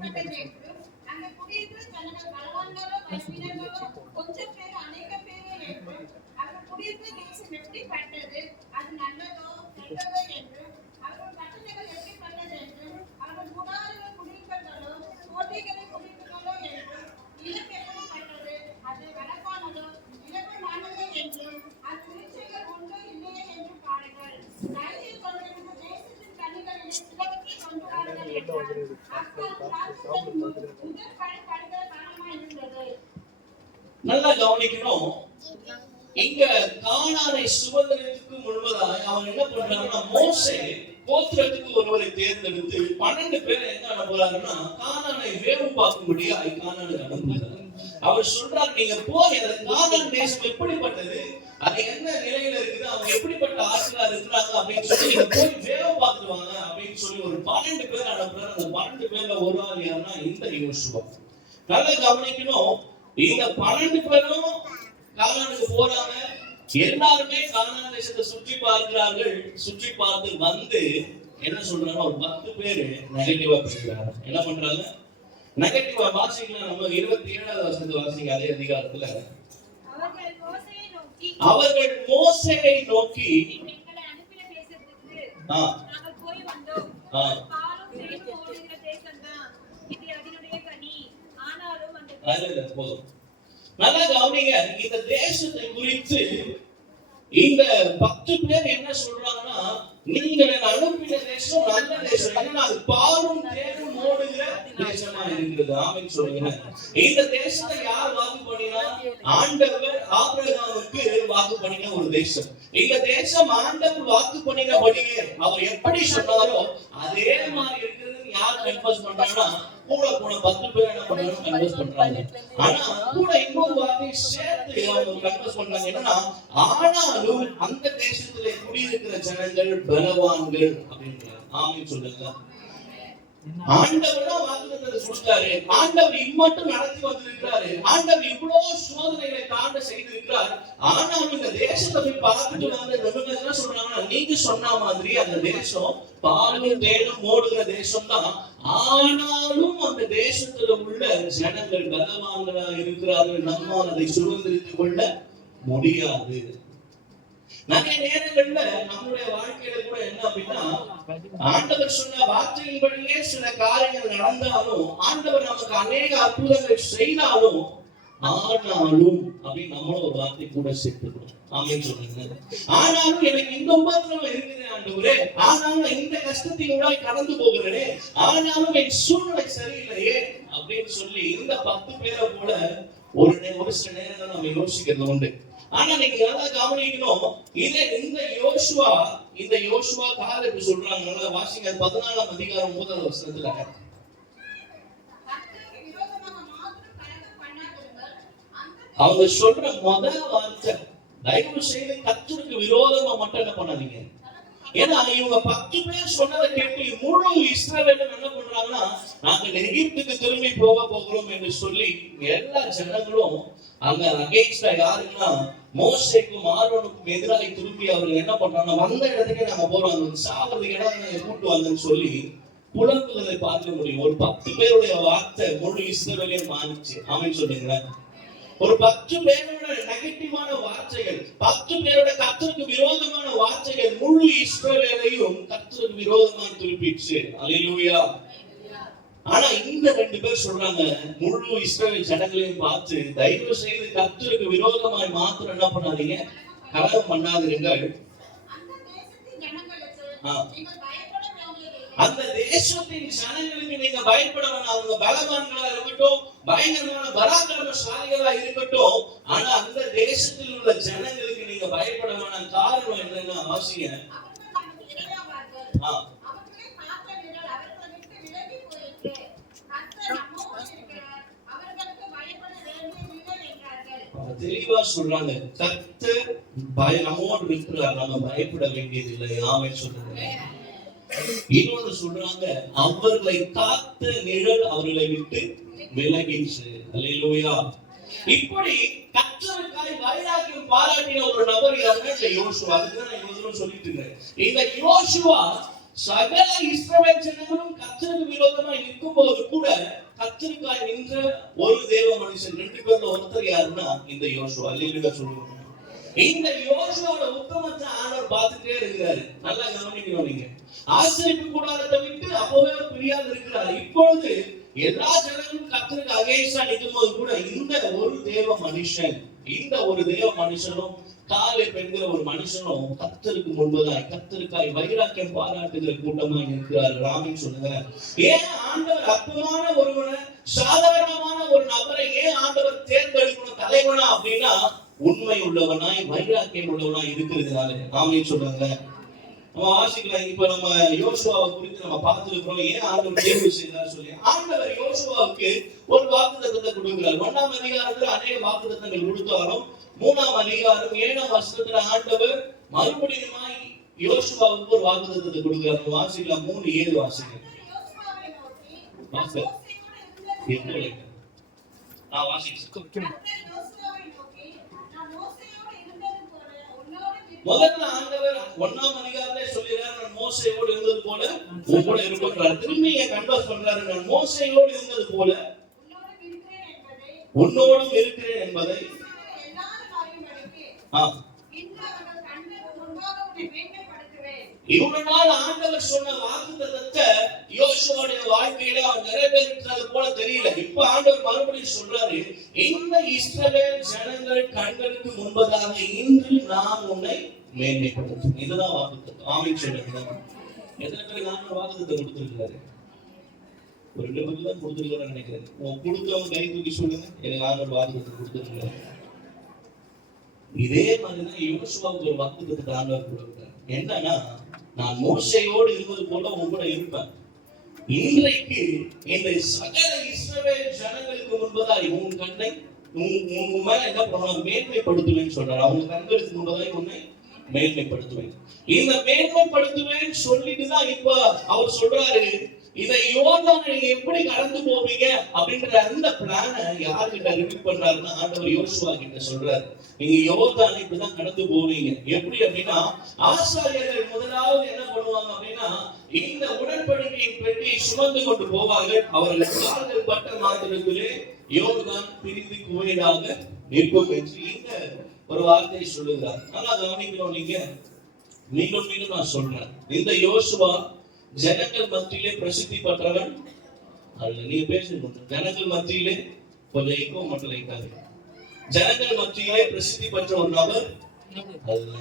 எப்படிப்பட்டது என்றும் அந்த குடியிருக்கிற ஜனங்கள் பலவான்களோ பலவீனர்களோ கொஞ்சம் பேர் அநேக பேர் என்றும் அந்த குடியிருக்கிற தேசம் எப்படிப்பட்டது அது நல்லதோ கெட்டதோ என்றும் அவர்கள் பட்டணங்கள் எப்படிப்பட்டது என்றும் அவர்கள் குடாரங்கள் குடியிருக்கிறதோ கோட்டைகளை குடியிருக்கிறதோ என்றும் இடம் எப்படிப்பட்டது அது வழக்கானதோ இலக்கமானதோ என்றும் அது நிச்சயங்கள் ஒன்றோ இல்லையே என்று பாருங்கள். தைரியம் கொள்வதற்கு தேசத்தின் கனிகளில் சிலவற்றை கொண்டு வாருங்கள் என்றார். நல்லா கவனிக்கணும். இங்க கானானை சுதந்திரத்துக்கு முன்பதாய் அவன் என்ன பண்றாங்கன்னா, மோசே கோத்திரத்துக்கு ஒருவரை தேர்ந்தெடுத்து 12 பேரை என்ன அனுப்புறாருன்னா, கானானை வேவு பார்க்கும்படியா கானானுக்கு அனுப்புகிறார். அவர் சொல்றாரு, நீங்க போய் அந்த கானான் தேசம் எப்படிப்பட்டது, அது என்ன நிலையில இருக்குது, அவங்க எப்படிப்பட்ட ஆட்களா இருக்கிறாங்க அப்படின்னு சொல்லி நீங்க போய் வேவு பார்த்துட்டு வாங்க அப்படின்னு சொல்லி ஒரு 12 பேர் அனுப்புறாரு. அந்த 12 பேர்ல ஒரு ஆள் யாருன்னா இந்த யோசுவா. நல்லா கவனிக்கணும். இந்த 12 பேரும் கானானுக்கு போறாங்க. எல்லாருமே கானான் தேசத்தை சுற்றி பார்க்கிறார்கள். சுற்றி பார்த்து வந்து என்ன சொல்றாங்க, ஒரு 10 பேரு நெகட்டிவா பேசுறாங்க. என்ன பண்றாங்க, நெகட்டிவா வாசிக்கலாம். நம்ம 27வது வசனத்தை வாசிங்க. அதே அதிகாரத்துல அவர்கள் மோசேயை நோக்கி எங்களை அனுப்பின தேசத்துக்கு நாங்கள் போய் வந்தோம். பாலும் தேனும் ஓடுகிற தேசம்தான், இது அதனுடைய கனி. ஆனாலும் அந்த போதும். நல்லா கவனிங்க. இந்த தேசத்தை குறித்து இந்த 10 பேர் என்ன சொல்றாங்கன்னா, நீங்கள் அனுப்பின தேசம் நல்ல தேசம், ஏன்னா அது பாலும் தேனும் ஓடுகிற தேசமா இருக்கிறது. ஆமென் சொல்லுங்க. இந்த தேசத்தை யார் வாக்கு பண்ணினா, ஆண்டவர் ஆபிரகாமுக்கு வாக்கு பண்ணின ஒரு தேசம். இந்த தேசம் ஆண்டவர் வாக்கு பண்ணினபடியே அவர் எப்படி சொன்னாரோ அதே மாதிரி இருக்கிறது. யார் கன்ஃபர்ஸ் பண்றாங்கன்னா, கூட போன 10 பேர் என்ன பண்றாங்க, கன்ஃபர்ஸ் பண்றாங்க. ஆனா கூட இன்னொரு வார்த்தை சேர்த்து அவங்க கன்ஃபர்ஸ் பண்றாங்க. என்னன்னா, ஆனாலும் அந்த தேசத்திலே குடியிருக்கிற ஜனங்கள் பலவான்கள் அப்படின்றாங்க. ஆமென் சொல்லுங்க. ஆண்டவர் தான் வாக்குத்தத்தத்தை கொடுத்தாரு. ஆண்டவர் இம்மட்டும் நடத்தி வந்திருக்கிறாரு. ஆண்டவர் இவ்வளவு சோதனைகளை தாண்ட செய்திருக்கிறார். ஆனாலும் இந்த தேசத்தை போய் பார்த்துட்டு வந்து என்ன சொல்றாங்கன்னா, நீங்க சொன்ன மாதிரி அந்த தேசம் பாலும் தேனும் ஓடுகிற தேசம் தான். ஆனாலும் அந்த தேசத்துல உள்ள ஜனங்கள் பலவான்களா இருக்கிறார்கள். நம்மால் அதை சுதந்திரித்துக் கொள்ள முடியாது. நிறைய நேரங்கள்ல நம்மளுடைய வாழ்க்கையில கூட என்ன அப்படின்னா, ஆண்டவர் சொன்ன வார்த்தையின்படியே சில காரியங்கள் நடந்தாலும், ஆண்டவர் நமக்கு அநேக அற்புதங்கள் செய்தாலும், ஆனாலும் அப்படின்னு நம்மளும் ஒரு வார்த்தை கூட சேர்த்துக்கணும். ஆமென் சொல்லுங்க. ஆனாலும் எனக்கு இந்த உபத்திரவம் இருக்குது ஆண்டவரே, ஆனாலும் இந்த கஷ்டத்தினூடாக கடந்து போகிறேனே, ஆனாலும் என் சூழ்நிலை சரியில்லையே அப்படின்னு சொல்லி இந்த 10 பேரை போல ஒரு சில நேரங்கள் நம்ம யோசிக்கிறது உண்டு. ஆனா நீங்க நல்லா கவனிக்கணும். இந்த யோசுவா காலேப் சொல்றாங்க. நல்லா வாசிங்க. 14ஆம் அதிகாரம் 1வது வசனத்துல அவங்க சொல்ற முதல் வார்த்தை, தயவு செய்து கர்த்தருக்கு விரோதமா மட்டும் என்ன பண்ணாதீங்க. ஏன்னா இவங்க 10 பேர் சொன்னதை கேட்டு முழு இஸ்ரவேலும் என்ன பண்றாங்கன்னா, நாங்கள் எகிப்துக்கு திரும்பி போகிறோம் என்று சொல்லி எல்லா ஜனங்களும் அங்க அகைன்ஸ்டா யாருன்னா மோசேக்கும் ஆரோனுக்கும் எதிராக திரும்பி அவர்கள் என்ன பண்றாங்க, வந்த இடத்துக்கே நாங்க போறோம், சாவறதுக்கு இடம் கூட்டு வந்தேன்னு சொல்லி புலம்புகளை பார்க்க முடியும். ஒரு 10 பேருடைய வார்த்தை முழு இஸ்ரவேலையும் மாறிச்சு. ஆமென் சொல்லுங்க. ஒரு 10 பேரோட நெகட்டிவான வார்த்தைகள், 10 பேரோட கர்த்தருக்கு விரோதமான வார்த்தைகள் முழு இஸ்ரவேலையும் கர்த்தருக்கு விரோதமாக திருப்பிச்சு. அல்லேலூயா. ஆனா இந்த 2 பேர் சொல்றாங்க, முழு இஸ்ரவேல் ஜனங்களையும் பார்த்து, தயவு செய்து கர்த்தருக்கு விரோதமாய் மாத்திரம் என்ன பண்ணாதீங்க, கலகம் பண்ணாதீர்கள். அந்த தேசத்தின் ஜனங்களுக்கு நீங்க பயப்பட வேணாம். அவங்க பலவான்களா இருக்கட்டும், பயங்கரமான பராக்கிரமசாலிகளா இருக்கட்டும், ஆனா அந்த தேசத்தில் உள்ள ஜனங்களுக்கு நீங்க பயப்பட வேணாம். காரணம் என்னன்னா, வாசிங்க. தெளிவா சொல்றாங்க, கர்த்தர் நம்மோடு இருக்கிறார், நம்ம பயப்பட வேண்டியதில்லை. ஆமென் சொல்றாங்க. இன்னொன்னு சொல்றாங்க, அவர்களை காத்த நிழல் அவர்களை விட்டு விலகிச்சு. அல்லேலூயா. இப்படி கர்த்தருக்காய் வைராக்கியம் பாராட்டின ஒரு நபர் யாருன்னா இந்த யோசுவா. அதுதான் நான் சொல்லிட்டு இருக்கேன். இந்த யோசுவா சகல இஸ்ரவேல் ஜனங்களும் கர்த்தருக்கு விரோதமாய் நிற்கும் போது கூட கர்த்தருக்காய் நின்ற ஒரு தேவ மனுஷன், 2 பேர்ல ஒருத்தர் யாருன்னா இந்த யோசுவா. அல்லேலூயா சொல்லுவாங்க. இந்த யோசுவாவோட உத்தமத்தை ஆண்டவர் பார்த்துட்டே இருக்கிறாரு. நல்லா கவனிக்கணும் நீங்க. ஆசரிப்பு கூடாரத்தை விட்டு அப்பவே பிரியாது இருக்கிறார். இப்பொழுது எல்லா ஜனங்களும் கர்த்தருக்கு அகைன்ஸ்டா நிற்கும் போது கூட இந்த ஒரு தேவ மனுஷனும் காலேப் என்கிற ஒரு மனுஷனும் கர்த்தருக்கு முன்பதாய் கர்த்தருக்காய் வைராக்கியம் பாராட்டுகிற கூட்டமாய் இருக்கிறார்கள். ஆமென் சொல்லுங்க. ஏன் ஆண்டவர் அற்பமான ஒருவனை, சாதாரணமான ஒரு நபரை ஏன் ஆண்டவர் தேர்ந்தெடுக்கணும் தலைவனா அப்படின்னா, உண்மை உள்ளவனாய் வைராக்கியம் உள்ளவனாய் இருக்கிறதுனால. ஆமென் சொல்லுங்க. நம்ம வாசிக்கலாம். இப்ப நம்ம யோசுவாவை குறித்து நம்ம பார்த்திருக்கிறோம். ஏன் ஆண்டவர் தேர்வு செய்தார் சொல்லி. ஆண்டவர் யோசுவாவுக்கு ஒரு வாக்குத்தத்தத்தை கொடுக்கிறார். 1ஆம் அதிகாரத்துல அநேக வாக்குத்தத்தங்கள் கொடுத்தாலும் 3ஆம் அதிகாரம் 7ஆம் வசனத்துல ஆண்டவர் மறுபடியுமாய் யோசுவாவுக்கு ஒரு வாக்குத்தத்தத்தை கொடுக்கிறார். வாசிக்கலாம். 3:7 வாசிக்கலாம். முதல்ல ஆண்டவர் 1ஆம் அதிகாரத்திலே சொல்லிறார், நான் மோசேயோடு இருந்தது போல உங்களோடு இருப்பேன். திரும்பி கன்வர்ஸ் பண்றாரு, நான் மோசேயோடு இருந்தது போல உன்னோடும் இருக்கிறேன் என்பதை. இவ்வளவு நாள் ஆண்டவர் சொன்ன வாக்குத்தத்தத்தை யோசுவாவுடைய வாழ்க்கையில அவர் நிறைவேற்றது போல தெரியல. இப்ப ஆண்டவர் மறுபடியும் சொல்றாரு, இந்த இஸ்ரவேல் ஜனங்கள் கண்களுக்கு முன்பதாக இன்று நான் உன்னை மேன்மைப்படுத்தும். இதுதான் வாக்குத்தத்தம். ஆமென் சொல்லுங்க. எத்தனை பேருக்கு ஆண்டவர் வாக்குத்தத்தத்தை கொடுத்திருக்கிறாரு? ஒரு 2 பேருக்கு தான் கொடுத்திருக்கிறாரு நினைக்கிறேன். கொடுத்தவங்க கை தூக்கி சொல்லுங்க, எனக்கு ஆண்டவர் வாக்குத்தத்தத்தை கொடுத்திருக்கிறாரு. இதே மாதிரிதான் யோசுவாவுக்கு ஒரு வாக்குத்தத்தத்தை ஆண்டவர் கொடுக்கிறார். என்னன்னா, நான் மோசேயோடு இருந்தது போல உங்களோட இருப்பேன். இன்றைக்கு இந்த சகல இஸ்ரவேல் ஜனங்களுக்கு முன்பதாய் உன் கண்ணை உன் மேல என்ன பண்ணுவாங்க, மேன்மைப்படுத்துவேன்னு சொல்றாரு. அவங்க கண்களுக்கு முன்பதாய் உன்னை மேன்மைப்படுத்துவேன். இந்த மேன்மைப்படுத்துவேன்னு சொல்லிட்டு தான் இப்ப அவர் சொல்றாரு, இதை யோர்தானை எப்படி கடந்து போவீங்க அப்படின்ற அந்த பிளான யார்கிட்ட ரிவீல் பண்றாருன்னா ஆண்டவர் யோசுவா கிட்ட சொல்றாரு. நீங்க யோர்தானை இப்படிதான் கடந்து போவீங்க. எப்படி அப்படின்னா, ஆசாரியர்கள் முதலாவது என்ன பண்ணுவாங்க அப்படின்னா, இந்த உடன்படிக்கையின் பெட்டியை சுமந்து கொண்டு போவாங்க. அவர்கள் கால்கள் பட்ட மாத்திரத்திலே யோர்தான் பிரிந்து குவைடாக நிற்கும் என்று இந்த ஒரு வார்த்தையை சொல்லுகிறார். நல்லா கவனிக்கணும் நீங்க. மீண்டும் நான் சொல்றேன், இந்த யோசுவா ஜனங்கள் மத்தியிலே பிரசித்தி பெற்றவன் அல்ல. நீங்க பேசணும், ஜனங்கள் மத்தியிலே கொஞ்சம் எக்கோ மட்டும் லைட்டாது. ஜனங்கள் மத்தியிலே பிரசித்தி பெற்ற ஒரு நபர் அல்ல.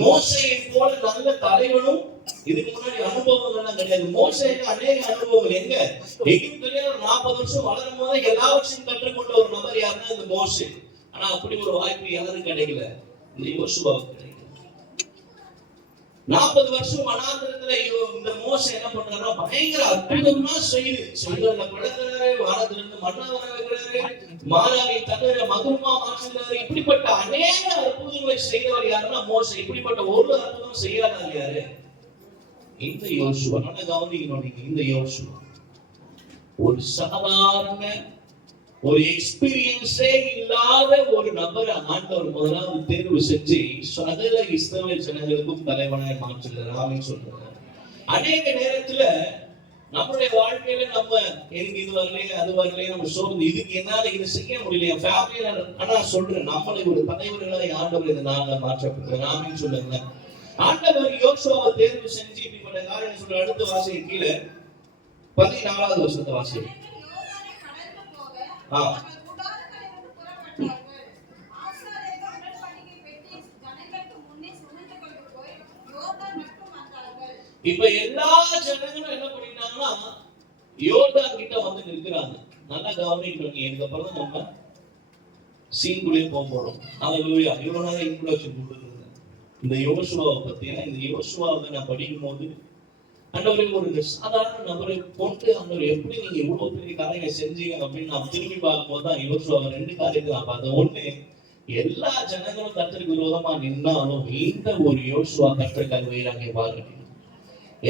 மோசேயை போல நல்ல தலைவனும் இதுக்கு முன்னாடி அனுபவங்கள்லாம் கிடையாது. மோசேக்கு அநேக அனுபவங்கள். எங்க எகிப்திலே 40 வருஷம் வளரும் போது எல்லாவற்றையும் கற்றுக்கொண்ட ஒரு நபர் யாருன்னா இந்த மோசே. ஆனா அப்படி ஒரு வாய்ப்பு யாரும் கிடைக்கல, இந்த யோசுவாவுக்கு கிடைக்கல. 40 வருஷம் வனாந்திரத்துல இந்த மோசே என்ன பண்றாருன்னா, பயங்கர அற்புதமா செய்யறத படுத்துறாரு, வானத்திலிருந்து மண்ணா வர வைக்கிறாரு, மாறாவை தன்னுடைய மதுரமா மாற்றுகிறாரு. இப்படிப்பட்ட அநேக அற்புதங்களை செய்தவர் யாருன்னா மோசே. இப்படிப்பட்ட ஒரு அற்புதம் செய்யாதவர் யாரு? இந்த யோசுவா. நல்லா கவனிக்கணும் நீங்க. இந்த யோசுவா ஒரு சாதாரண ஒரு எக்ஸ்பீரியன்ஸே இல்லாத ஒரு நபரை ஆண்டவர் முதலாவது தேர்வு செஞ்சு சகல இஸ்ரவேல் ஜனங்களுக்கும் தலைவனாய் மாற்றுகிறார். ஆமென் சொல்றாரு. அநேக நேரத்துல நம்மளுடைய வாழ்க்கையில நம்ம எனக்கு இது வரலையே அது வரலையே நம்ம சொல்றது, இதுக்கு என்னால இதை செய்ய முடியல ஃபேமிலியில. ஆனா சொல்றேன், நம்மளை ஒரு தலைவர்களாய் ஆண்டவர் இந்த நாளில் மாற்றப்படுறார். ஆமென் சொல்லுங்க. ஆண்டவர் யோசுவாவை தேர்வு செஞ்சு இப்படிப்பட்ட காரியம் சொல்ற. அடுத்த வாசிக்க கீழே 14வது வசனத்தை வாசிக்க. இப்ப எல்லா ஜனங்களும் என்ன பண்ணிட்டாங்கன்னா யோர்தான் கிட்ட வந்து நிற்கிறாங்க. நல்லா கவனிக்கணும். இதுக்கப்புறம் தான் நம்ம சீன்குள்ளே போக போறோம். அல்லேலூயா. இவ்வளவு நேரம் இன்ட்ரோடக்ஷன் கொடுத்துருந்தேன் இந்த யோசுவாவை பத்தி. இந்த யோசுவாவை நான் படிக்கும் போது ஆண்டவரே ஒரு சாதாரண நபரை கொண்டு ஆண்டவர் எப்படி நீங்க இவ்வளவு பெரிய காரியங்களை செஞ்சீங்க அப்படின்னு நான் திரும்பி பார்க்கும்போது தான் யோசுவாவை 2 காரியத்தை நான் பார்த்தேன். ஒண்ணு, எல்லா ஜனங்களும் கர்த்தருக்கு விரோதமா நின்னாலும் இந்த ஒரு யோசுவா கர்த்தருக்காக வைராக்கிய பாருங்க.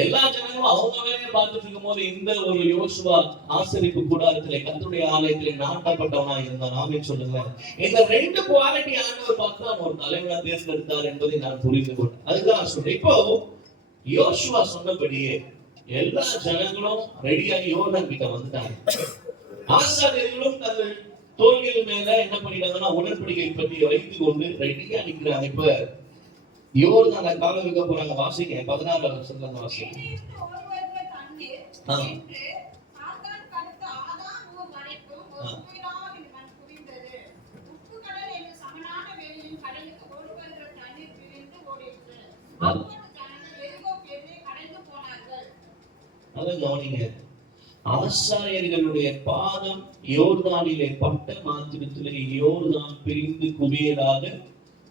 எல்லா ஜனங்களும் அவங்க வேலையை பார்த்துட்டு இருக்கும் போது இந்த ஒரு யோசுவா ஆசரிப்பு கூடாரத்திலே கர்த்தருடைய ஆலயத்திலே நாட்டப்பட்டவனா இருந்தான். ஆமென் சொல்லுங்க. இந்த 2 குவாலிட்டி ஆண்டவர் பார்த்து ஒரு தலைவனா தேர்ந்தெடுத்தார் என்பதை நான் புரிந்து கொண்டேன். அதுதான் நான் சொல்றேன். இப்போ யோசுவா சொன்னபடியே எல்லா ஜனங்களும் ரெடியாகி யோர்தான் கிட்ட வந்துட்டாங்க. ஆசாரியர்களும் தங்கள் தோள்கள் மேல என்ன பண்ணிட்டாங்கன்னா உடன்படிக்கை பற்றி வைத்துக் கொண்டு ரெடியா நிக்கிறாங்க. இப்ப யோர்தான்ல கால வைக்க போறாங்க. வாசிங்க 16வது வசனத்துல வாசிங்க. இனியிருந்து ஓடுவதற்கு தண்ணீர் என்று சாத்தான் கடுத்த ஆதாம் ஊர் வரைக்கும் ஒரு குயிலாக மண் குவிந்தது. உப்பு கடல் என்று சமனான வெளியின் கடலுக்கு ஓடுவதற்கு தண்ணீர் பிரிந்து ஓடிற்று. அப்பொழுது ஜனங்கள் எரிகோ பேரை கடந்து போனார்கள். அதான் கவனிங்க, ஆசாரியர்களுடைய பாதம் யோர்தானிலே பட்ட மாத்திரத்திலே யோர்தான் பிரிந்து குவியலாக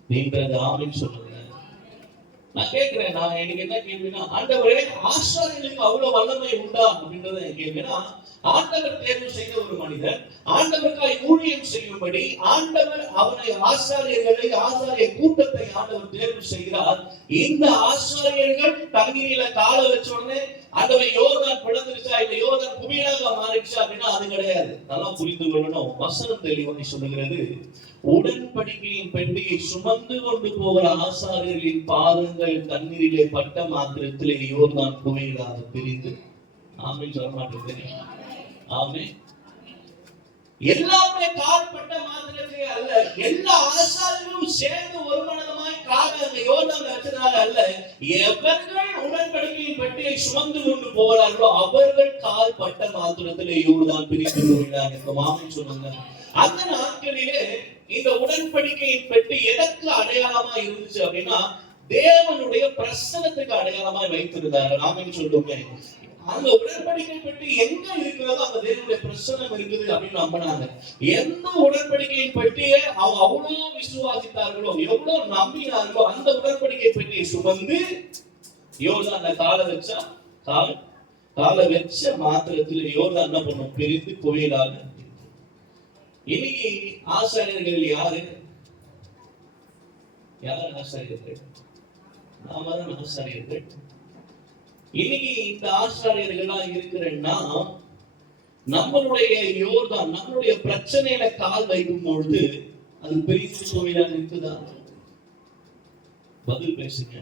நின்றது. ஆமென் சொல்லுங்க. நான் கேட்கிறேன், நான் எனக்கு என்ன கேள்வினா, ஆண்டவரே ஆசாரியர்களுக்கு அவ்வளவு வல்லமை உண்டா அப்படின்றத கேள்வினா, ஆண்டவர் தேர்வு செய்த ஒரு மனிதன் ஆண்டவருக்காய் ஊழியம் செய்யும்படி ஆண்டவர் அவனை ஆசாரிய கூட்டத்தை ஆண்டவர் தேர்வு செய்கிறார். இந்த ஆசாரியர்கள் தண்ணீரில கால வச்ச உடனே ஆண்டவர் யோர்தான் பிளந்துருச்சா இல்ல யோர்தான் குவியலாக மாறிடுச்சா அப்படின்னா அது கிடையாது. நல்லா புரிந்து கொள்ளணும். வசனம் தெளிவாக சொல்லுகிறது, உடன்படிக்கையின் பெட்டியை சுமந்து கொண்டு போகிற ஆசாரியர்களின் பாதங்கள் தண்ணீரிலே பட்ட மாத்திரத்திலே யோர்தான் குவியலாக பிரிந்து. ஆமென் சொல்ல மாட்டேங்குது. ஆமென். எல்லாமே கால்பட்ட மாத்திரத்திலே அல்ல, எல்லா ஆசாரியர்களும் சேர்ந்து ஒரு மனதமாய் காலை அந்த யோர்தான் வச்சதால அல்ல, எவர்கள் உடன்படிக்கையின் பெட்டியை சுமந்து கொண்டு போகிறார்களோ அவர்கள் கால் பட்ட மாத்திரத்திலே யோர்தான் பிரிந்து போகிறார் என்று ஆமென் சொல்லுங்க. அந்த நாட்களிலே இந்த உடன்படிக்கையின் பெட்டி எதற்கு அடையாளமா இருந்துச்சு அப்படின்னா தேவனுடைய பிரசன்னத்துக்கு அடையாளமாய் வைத்திருந்தார்கள். ஆமென் சொல்லுங்க. அந்த உடன்படிக்கை பெட்டி எங்க இருக்கிறதோ அங்க தேவனுடைய பிரசன்னம் இருக்குது அப்படின்னு நம்பினாங்க. எந்த உடன்படிக்கையின் பெட்டியை அவங்க அவ்வளவு விசுவாசித்தார்களோ, எவ்வளவு நம்பினார்களோ, அந்த உடன்படிக்கை பெட்டியை சுமந்து யோர்தான்ல காலை வச்சா காலை வச்ச மாத்திரத்தில் யோர்தான் என்ன பண்ணும்? பிரிந்து கோயிலாக. இன்னைக்கு ஆசாரியர்கள் யாரு ஆசாரியர்கள்? நாம தான் ஆசாரியர்கள். இன்னைக்கு இந்த ஆசாரியர்களா இருக்கிறேன்னா நம்மளுடைய யோர்தான் நம்மளுடைய பிரச்சனையில கால் வைக்கும் பொழுது அது பெரிய கோவிலா இருக்குதா? பதில் பேசுங்க.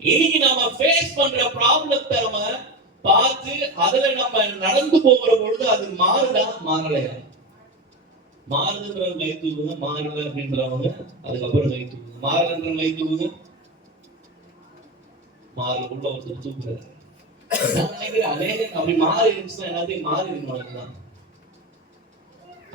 இன்னைக்கு நம்ம ஃபேஸ் பண்ற ப்ராப்ளத்தை நம்ம பார்த்து அதுல நம்ம நடந்து போகிற பொழுது அது மாறுதா மாறலையா? மாறுதுன்றவங்க கை தூக்குங்க, மாறல அப்படின்றவங்க அதுக்கப்புறம் கை தூக்குங்க. மாறலன்றவங்க கை தூக்குங்க. மாறல உள்ள ஒருத்தர் தூக்குறாரு. அநேக அப்படி மாறி இருந்துச்சுன்னா எல்லாத்தையும் மாறி இருக்கணும்.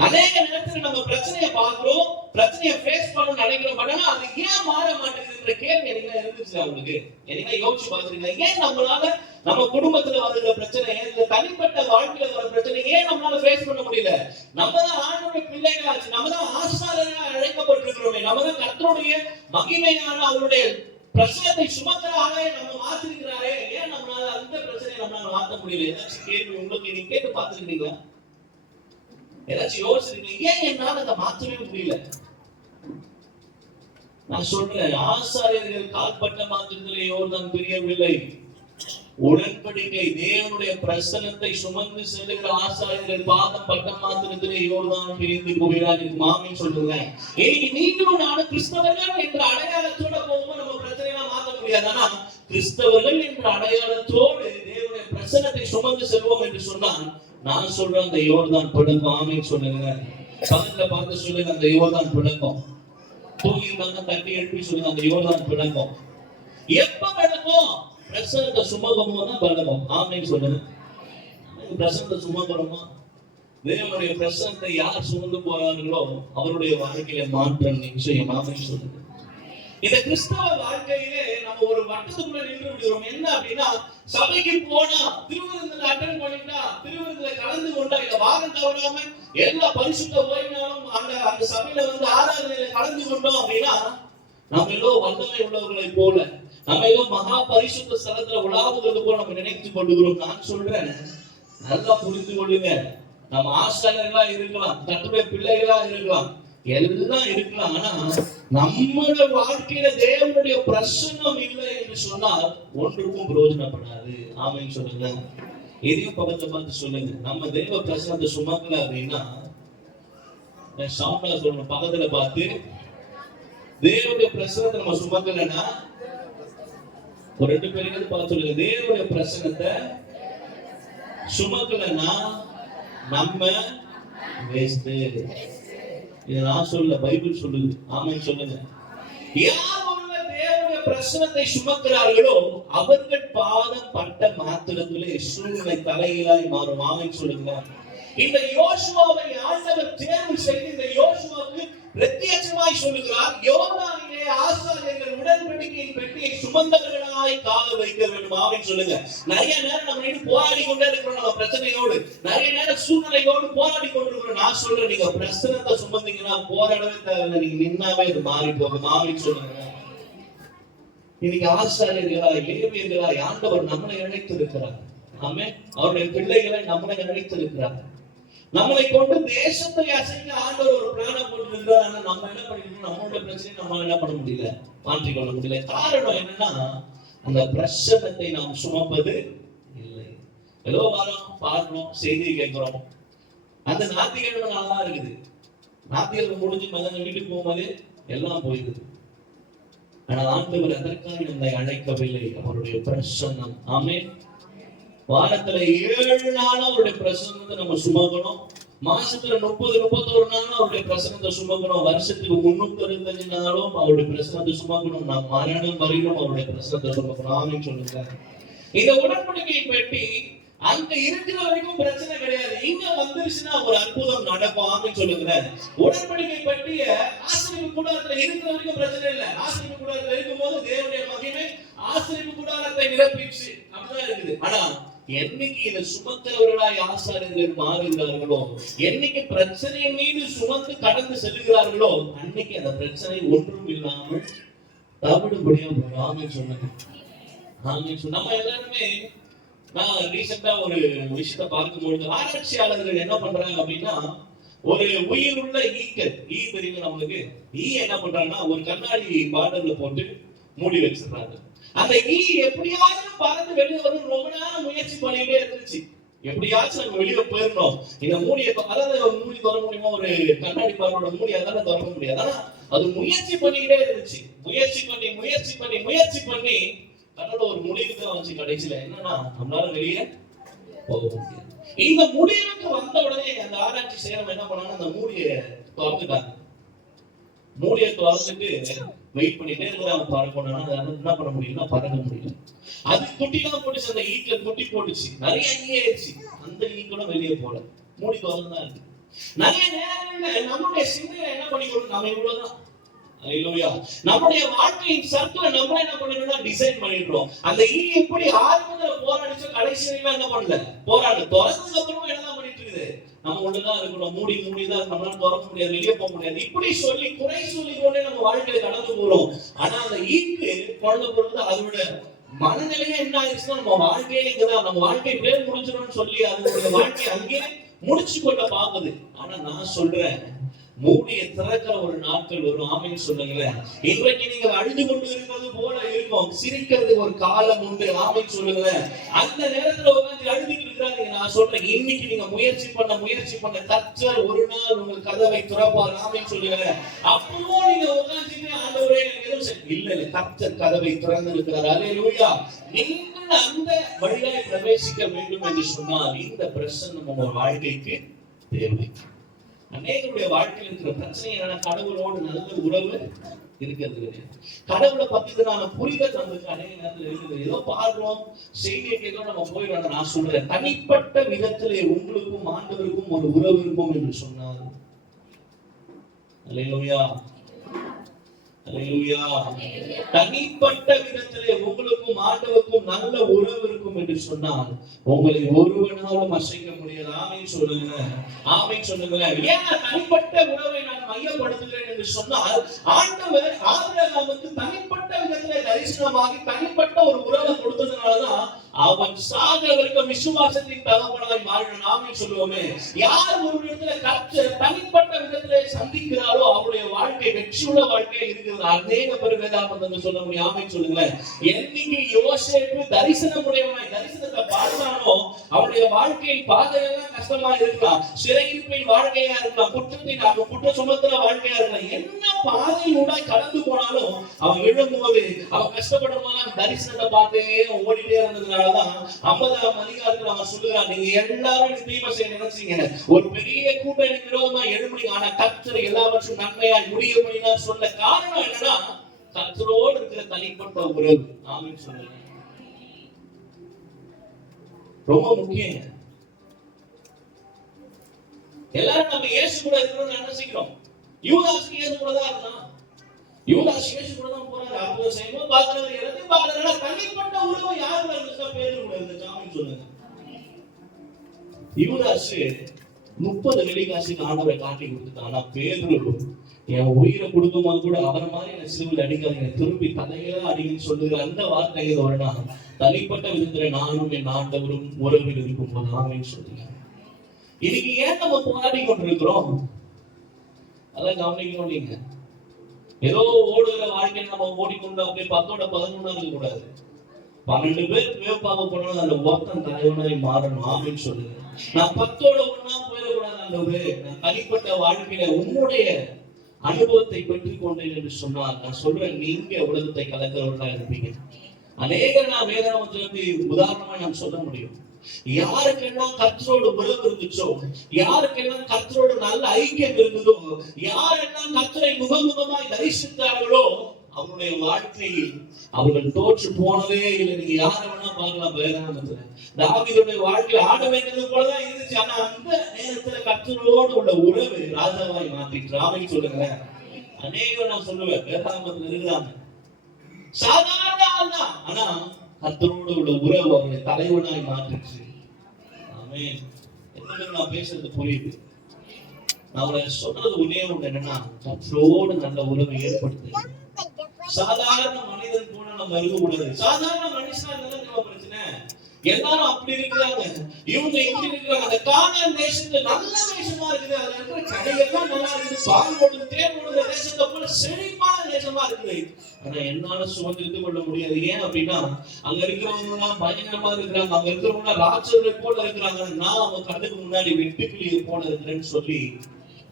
அநேக நேரத்துல நம்ம பிரச்சனையை பார்க்கிறோம், பிரச்சனையை ஃபேஸ் பண்ண நினைக்கிறோம். பட் அது ஏன் மாற மாட்டேங்குதுன்ற கேள்வி என்ன இருந்துச்சு அவங்களுக்கு? என்ன யோசிச்சு பார்த்துருக்கீங்க? ஏன் நம்மளால நம்ம குடும்பத்துல வருகிற பிரச்சனை, இல்ல தனிப்பட்ட வாழ்க்கையில வர பிரச்சனை ஏன் நம்மளால ஃபேஸ் பண்ண முடியல? நம்ம தான் ஆண்டவருடைய பிள்ளைகளாச்சு, நம்ம தான் ஆசாரியர்களாக அழைக்கப்பட்டிருக்கிறோமே, நம்ம தான் கர்த்தருடைய மகிமையான அவருடைய பிரச்சனத்தை சுமக்கிறவரை நம்ம மாத்திருக்கிறாரே, ஏன் நம்மளால அந்த பிரச்சனையை நம்மளால மாற்ற முடியல? ஏதாச்சும் கேள்வி உங்களுக்கு நீங்க கேட்டு பார்த்துருக்கீங்களா? ஏதாச்சும் யோசிச்சிருக்கீங்க ஏன் என்னால அதை மாற்றவே முடியல? நான் சொல்றேன், ஆசாரியர்கள் கால்பட்ட மாத்திரத்திலே யோர்தான் பிரியவில்லை. உடன்படிக்கை தேவனுடைய பிரசன்னத்தை சுமந்து செல்லுகிற ஆசாரியர்கள் பாதம் பட்ட மாத்திரத்திலே யோர்தான் பிரிந்து போகிறார். மாமி சொல்லுங்க. இன்னைக்கு நீங்களும் நானும் கிறிஸ்தவர்கள் என்ற அடையாளத்தோட போகும்போது நம்ம பிரச்சனையெல்லாம் மாற்ற முடியாது. ஆனா கிறிஸ்தவர்கள் என்ற அடையாளத்தோடு தேவனுடைய பிரசன்னத்தை சுமந்து செல்வோம் என்று சொன்னால் நான் சொல்றேன், அந்த யோர்தான் பிளக்கும். ஆமென் சொல்லுங்க. பக்கத்துல பார்த்து சொல்லுங்க, அந்த யோர்தான் பிளக்கும். தூங்கிருந்தாங்க தட்டி எழுப்பி சொல்லுங்க, அந்த யோர்தான் பிளக்கும். எப்ப பிளக்கும்? பிரசன்னத்தை சுமக்கும் தான் பிளக்கும். ஆமென் சொல்லுங்க. பிரசன்னத்தை சுமக்கிறோமா? தேவனுடைய பிரசன்னத்தை யார் சுமந்து போறார்களோ அவருடைய வாழ்க்கையில மாற்றம் நிச்சயம். ஆமென் சொல்லுங்க. இந்த கிறிஸ்தவ வாழ்க்கையிலே நம்ம ஒரு வட்டத்துக்குள்ள நின்று விடுகிறோம். என்ன அப்படின்னா, சபைக்கு போனா திருவிருந்துல அட்டெண்ட் பண்ணிட்டா, திருவிருந்துல கலந்து கொண்டா, இல்ல வாரம் தவறாம எல்லா பரிசுத்த ஓய்வினாலும் அந்த சபையில வந்து ஆராதனையில கலந்து கொண்டோம் அப்படின்னா நம்ம ஏதோ வல்லமை உள்ளவர்களை போல, நம்ம ஏதோ மகா பரிசுத்த ஸ்தலத்துல உலாவுகிறது போல நம்ம நினைத்து கொள்ளுகிறோம். நான் சொல்றேன், நல்லா புரிந்து கொள்ளுங்க. நம்ம ஆசாரியர்களா இருக்கலாம், கர்த்தருடைய பிள்ளைகளா இருக்கலாம், எல்லாம் இருக்கலாம். ஆனா நம்மளோட வாழ்க்கையில தேவனுடைய பிரசன்னம் இல்லை என்று சொன்னால் ஒன்றுக்கும் பிரயோஜனப்படாது. ஆமென் சொல்லுங்க. எதையும் பக்கத்துல பார்த்து சொல்லுங்க, நம்ம தேவ பிரசனத்தை சுமக்கல அப்படின்னா சவுண்டா சொல்லணும். பக்கத்துல பார்த்து தேவனுடைய பிரசனத்தை நம்ம சுமக்கலன்னா ஒரு 2 பேருக்கு பார்த்து சொல்லுங்க, தேவனுடைய பிரசன்னத்தை சுமக்கலன்னா நம்ம வேஸ்ட். இதை நான் சொல்ல, பைபிள் சொல்லுது. ஆமென் சொல்லுங்க. யார் ஒருவர் தேவனுடைய பிரசன்னத்தை சுமக்கிறார்களோ அவர்கள் பாதம் பட்ட மாத்திரத்திலே சூழ்நிலை தலைகீழாய் மாறும். ஆமென் சொல்லுங்க. இந்த யோசுவாவை ஆண்டவர் தேர்வு செய்து இந்த யோசுவாவுக்கு பிரத்யட்சமாய் சொல்லுகிறார், யோர்தானிலே ஆசாரியர்கள் உடன்படிக்கையின் பெட்டியை சுமந்தவர்களாய் கால வைக்க வேண்டும். ஆமென் சொல்லுங்க. நிறைய நேரம் நம்ம போராடி கொண்டே இருக்கிறோம், நம்ம பிரச்சனையோடு நிறைய நேரம் சூழ்நிலையோடு போராடி கொண்டிருக்கிறோம். நான் சொல்றேன், நீங்க பிரச்சனத்தை சுமந்தீங்கன்னா போராடவே தேவையில்லை, நீங்க நின்னாவே இது மாறி போகும். ஆமென் சொல்லுங்க. இன்னைக்கு ஆசாரியர்களா லேவியர்களா ஆண்டவர் நம்மளை இணைத்து இருக்கிறார். ஆமென். அவருடைய பிள்ளைகளை நம்மளை இணைத்து இருக்கிறார். நம்மளை கொண்டு தேசத்தை அசைக்க ஆண்டவர் ஒரு பிளானை போட்டிருக்கிறார். ஆனா நம்ம என்ன பண்ணிருக்கோம், நம்மளோட பிரச்சனை நம்மளால என்ன பண்ண முடியல, மாற்றிக்கொள்ள முடியல. காரணம் என்னன்னா, அந்த பிரச்சனத்தை நாம் சுமப்பது இல்லை. ஏதோ வரோம், பார்க்கிறோம், செய்தியை கேட்கிறோம். அந்த ஞாயிற்றுக்கிழமை நல்லா இருக்குது, ஞாயிற்றுக்கிழமை முடிஞ்சு மகன் வீட்டுக்கு போகும்போது எல்லாம் போயிடுது. ஆனா ஆண்டவர் அதற்காக நம்மை அழைக்கவில்லை, அவருடைய பிரசன்னம். ஆமென். வாரத்துல 7 நாளும் அவருடைய பிரசன்னத்தை நம்ம சுமக்கணும். மாசத்துல 30-31 நாளும் அவருடைய பிரசன்னத்தை சுமக்கணும். வருஷத்துக்கு 365 நாளும் அவருடைய பிரசன்னத்தை சுமக்கணும். நாம் மரணம் வரையிலும் அவருடைய பிரசன்னத்தை சுமக்கணும். ஆமென் சொல்லுங்க. இந்த உடன்படிக்கையை பெட்டி அங்க இருக்கிற வரைக்கும் பிரச்சனை கிடையாது, இங்க வந்துருச்சுன்னா ஒரு அற்புதம் நடக்கும். ஆமென் சொல்லுங்க. உடன்படிக்கை பெட்டிய ஆசீர்வாத கூடாரத்துல இருக்கிற வரைக்கும் பிரச்சனை இல்லை. ஆசீர்வாத கூடாரத்துல இருக்கும்போது தேவனுடைய மகிமை ஆசீர்வாத கூடாரத்தை நிரப்பிச்சு அப்படிதான் இருக்குது. ஆனா என்னைக்கு இதை சுமக்கிறவர்களாய் ஆசாரியர்கள் மாறுகிறார்களோ, என்னைக்கு பிரச்சனையின் மீது சுமந்து கடந்து செல்லுகிறார்களோ, அன்னைக்கு அந்த பிரச்சனை ஒன்றும் இல்லாமல் தவிடுபடியா போகும். ஆமென் சொல்லுங்க. ஆமென் சொல்லுங்க. நம்ம எல்லாருமே, நான் ரீசெண்டா ஒரு விஷயத்தை பார்க்கும்பொழுது ஆராய்ச்சியாளர்கள் என்ன பண்றாங்க அப்படின்னா, ஒரு உயிருள்ள ஈக்கள், தெரியுங்க நம்மளுக்கு, என்ன பண்றாங்கன்னா ஒரு கண்ணாடி பாட்டில்ல போட்டு மூடி வச்சிருக்காங்க. அந்த எப்படியாவது பறந்து வெளியே வரும் ரொம்ப நேரம் முயற்சி பண்ணிட்டே இருந்துச்சு. எப்படியாச்சும் நம்ம வெளியே போயிடணும், இந்த மூடியை, அதாவது மூடி திறக்க முடியுமா, ஒரு கண்ணாடி பாட்டோட மூடி அதால திறக்க முடியாது. ஆனா அது முயற்சி பண்ணிக்கிட்டே இருந்துச்சு. முயற்சி பண்ணி அதோட ஒரு முடிவுக்கு தான் வந்து கடைசியில என்னன்னா, நம்மளால வெளியே போக முடியாது. இந்த முடிவுக்கு வந்த உடனே அந்த ஆராய்ச்சி செய்யறவங்க என்ன பண்ணாங்க, அந்த மூடியை திறந்துட்டாங்க. மூடியை திறந்துட்டு வெயிட் பண்ணிட்டே இருக்கிறாங்க. பறக்கணும்னா என்ன பண்ண முடியும்னா பறக்க முடியல. அது குட்டிலாம் போட்டுச்சு, அந்த ஈக்கள் குட்டி போட்டுச்சு, நிறைய ஆயிடுச்சு. அந்த ஈக்களும் வெளியே போல, மூடி திறந்துதான் இருக்கு. நிறைய நேரங்கள்ல நம்மளுடைய சிந்தனை என்ன பண்ணிக்கணும், நம்ம இவ்வளவுதான். நம்முடைய வாழ்க்கையின் சர்க்கிளை நம்ம என்ன பண்ணிடுறோம்னா டிசைன் பண்ணிடுறோம். அந்த எப்படி ஆரம்பத்துல போராடிச்சோ கடைசி வரைக்கும் என்ன பண்ணல, போராடு திறந்ததுக்கு அப்புறமா என்னதான் பண்ணிட்டு இருக்குது, நம்ம ஒண்ணுதான் இருக்கணும், மூடிதான் நம்மளால திறக்க முடியாது, வெளியே போக முடியாது, இப்படி சொல்லி குறை சொல்லி கொண்டே நம்ம வாழ்க்கையில கடந்து போறோம். ஆனா அந்த குழந்தை பொழுது அதோட மனநிலையே என்ன ஆயிடுச்சுன்னா, நம்ம வாழ்க்கையே இங்கதான், நம்ம வாழ்க்கை பேர் முடிஞ்சிடும்னு சொல்லி அதனுடைய வாழ்க்கை அங்கேயே முடிச்சு கொள்ள பாக்குது. ஆனா நான் சொல்றேன், மூடியை திறக்கிற ஒரு நாட்கள் வரும். ஆமென் சொல்லுங்க. இன்றைக்கு நீங்க அழுது கொண்டு இருக்கிறது போல இருக்கும், சிரிக்கிறது ஒரு காலம் உண்டு. ஆமென் சொல்லுங்க. அந்த நேரத்துல உட்கார்ந்து அழுதுட்டு இருக்கிறாங்க. நான் சொல்றேன், இன்னைக்கு நீங்க முயற்சி பண்ண கர்த்தர் ஒரு நாள் உங்கள் கதவை திறப்பார். ஆமென் சொல்லுங்க. அப்பவும் நீங்க உட்கார்ந்து ஆண்டவரே இல்ல, கர்த்தர் கதவை திறந்து இருக்கிறார். அல்லேலூயா. நீங்கள் அந்த வழியாய் பிரவேசிக்க வேண்டும் என்று சொன்னால் இந்த பிரசன்னம் உங்க வாழ்க்கைக்கு தேவை. அநேகருடைய வாழ்க்கையில் இருக்கிற பிரச்சனை என்னன்னா, கடவுளோடு நல்ல உறவு இருக்கிறது கிடையாது. கடவுளை பத்தினால புரிதல் நம்மளுக்கு அநேக நேரத்தில் இருக்குது. ஏதோ பார்க்கிறோம், செய்தியை கேட்கிறோம், நம்ம போயிடணும். நான் சொல்றேன், தனிப்பட்ட விதத்திலே உங்களுக்கும் ஆண்டவருக்கும் ஒரு உறவு இருக்கும் என்று சொன்னார். அல்லேலூயா, அல்லேலூயா. தனிப்பட்ட விதத்திலே உங்களுக்கும் ஆண்டவருக்கும் நல்ல உறவு இருக்கும் என்று சொன்னால் உங்களை ஒருவனாலும் அசைக்க முடியாது. ஆமென் சொல்லுங்க. ஆமென் சொல்லுங்க. ஏன் தனிப்பட்ட உறவை நான் மையப்படுத்துகிறேன் என்று சொன்னால், ஆண்டவர் ஆபிரகாமுக்கு தனிப்பட்ட விதத்திலே தரிசனமாகி தனிப்பட்ட ஒரு உறவை கொடுத்ததுனாலதான் அவன் சாகிற வரைக்கும் விசுவாசத்தின் தகப்பனாய் மாறினான். ஆமென் சொல்லுவோமே. யார் ஒரு இடத்துல கர்த்தர் தனிப்பட்ட விதத்திலே சந்திக்கிறாரோ அவருடைய வாழ்க்கை வெற்றியுள்ள வாழ்க்கை இருக்கிறது. அநேக பேர் வேதாகமத்தில் சொல்ல முடியும். ஆமென் சொல்லுங்களேன். என்னைக்கு யோசேப்பு தரிசனமுடையவனாய் தரிசனத்தை பார்த்தானோ அவருடைய வாழ்க்கை பாதையெல்லாம் கஷ்டமா இருக்கலாம், சிறையிருப்பின் வாழ்க்கையா இருக்கலாம், குற்ற சுமத்துற வாழ்க்கையா இருக்கலாம், என்ன பாதையிலூடாய் கடந்து போனாலும் அவன் விழும்போது அவன் கஷ்டப்படும் போது தரிசனத்தை பார்த்தே ஓடிட்டே இருந்ததுனாலதான் 50ஆம் அதிகாரத்துல அவன் சொல்லுறான், நீங்க எல்லாரும் தீமை செய்ய நினைச்சீங்க, ஒரு பெரிய கூட்டம் எனக்கு விரோதமா எழும்புறீங்க, ஆனா கர்த்தர் எல்லாவற்றும் நன்மையாய் முடியும்படினா சொல்ல காரணம் என்னன்னா கர்த்தரோடு இருக்கிற தனிப்பட்ட உறவு. ஆமென் சொல்லுங்க. ரொம்ப முக்கியம். எல்லாரும் நம்ம இயேசு கூட இருக்கணும்னு நினைச்சுக்கிறோம். யூதாஸ் இயேசு கூட தான் இருந்தான். யூதாஸ் இயேசு கூட தான் போறாரு. அற்புதம் செய்யணும் பார்க்கறது எல்லாத்தையும் பார்க்கறதுனால தனிப்பட்ட உறவு யாருல இருந்துச்சா பேரு கூட இருந்துச்சு. ஆமென் சொல்லுங்க. யூதாஸ் 30 வெள்ளிக்காசுக்கு ஆண்டவரை காட்டி கொடுத்துட்டான். ஆனா பேதுரு என் உயிரை கொடுக்கும்போது கூட அவரை மாதிரி என்ன சிலுவையில் அடிக்காதீங்க, திருப்பி தலையில அடிங்கன்னு சொல்லுகிற அந்த வார்த்தைகள் வரனா தனிப்பட்ட விதத்துல நானும் என் ஆண்டவரும் உறவில் இருக்கும்போது. ஆமென் சொல்லுங்க. இன்னைக்கு ஏன் நம்ம போராடி கொண்டிருக்கிறோம்? அதான் கவனிக்கணும். நீங்க ஏதோ ஓடுகிற வாழ்க்கையை நம்ம ஓடிக்கொண்டு அப்படியே 10ஓட 11 இருக்க கூடாது. 12 பேர் வேப்பாக போனாலும் அந்த ஒருத்தன் தலைவனாய் மாறணும். ஆமென் சொல்லுங்க. நான் 10ஓட 1 போயிடக்கூடாது. ஆண்டவரே, நான் தனிப்பட்ட வாழ்க்கையில உன்னுடைய அனுபவத்தை பெற்றுக் கொண்டேன் என்று சொன்னால் நான் சொல்றேன், நீங்க உலகத்தை கலக்கிறவர்களா இருப்பீங்க. அநேக நான் வேதாகமத்திலிருந்து உதாரணமா நான் சொல்ல முடியும். யாருக்கெல்லாம் கர்த்தரோடு உறவு இருந்துச்சோ, யாருக்கெல்லாம் கர்த்தரோடு நல்ல ஐக்கியம் இருந்ததோ, யாரெல்லாம் கர்த்தரை முகமுகமாய் தரிசித்தார்களோ அவருடைய வாழ்க்கையில் அவர்கள் தோற்று போனதே இல்லை. நீங்க யாரை வேணா பார்க்கலாம் வேதாகமத்துல. தாவீதுடைய வாழ்க்கையில் ஆட வேண்டியது போலதான் இருந்துச்சு. ஆனா அந்த நேரத்துல கர்த்தரோடு உள்ள உறவு ராஜாவாய் மாற்றிட்டு. ஆமென் சொல்லுங்க. அநேகம் நான் சொல்லுவேன் வேதாகமத்துல இருக்கிறாங்க சாதாரண ஆள் தான், ஆனா கர்த்தரோடு உள்ள உறவு அவருடைய தலைவனாய் மாற்றிச்சு. ஆமென். எத்தனை நான் பேசுறது புரியுது? நான் சொல்றது ஒன்னே ஒண்ணு என்னன்னா, கர்த்தரோடு நல்ல உறவை ஏற்படுத்துங்க. சாதாரண மனிதன் போல நம்ம இருக்க கூடாது. சாதாரண மனுஷனா இருந்தா பிரச்சனை. எல்லாரும் அப்படி இருக்கிறாங்க, இவங்க இப்படி இருக்கிறாங்க. அந்த கானான் தேசத்துல நல்ல தேசமா இருக்குது, அதுல இருக்கிற கடையெல்லாம் நல்லா இருக்குது, பால் ஓடுது தேன் ஓடுற தேசத்தை போல செழிப்பான தேசமா இருக்குது. ஆனா என்னால சுமந்திருத்து கொள்ள முடியாது. ஏன் அப்படின்னா அங்க இருக்கிறவங்க எல்லாம் பயங்கரமா இருக்கிறாங்க, அங்க இருக்கிறவங்க ராட்சர்களை போல இருக்கிறாங்க, நான் அவங்க கண்ணுக்கு முன்னாடி வெட்டுக்கிளியை போல இருக்கிறேன்னு சொல்லி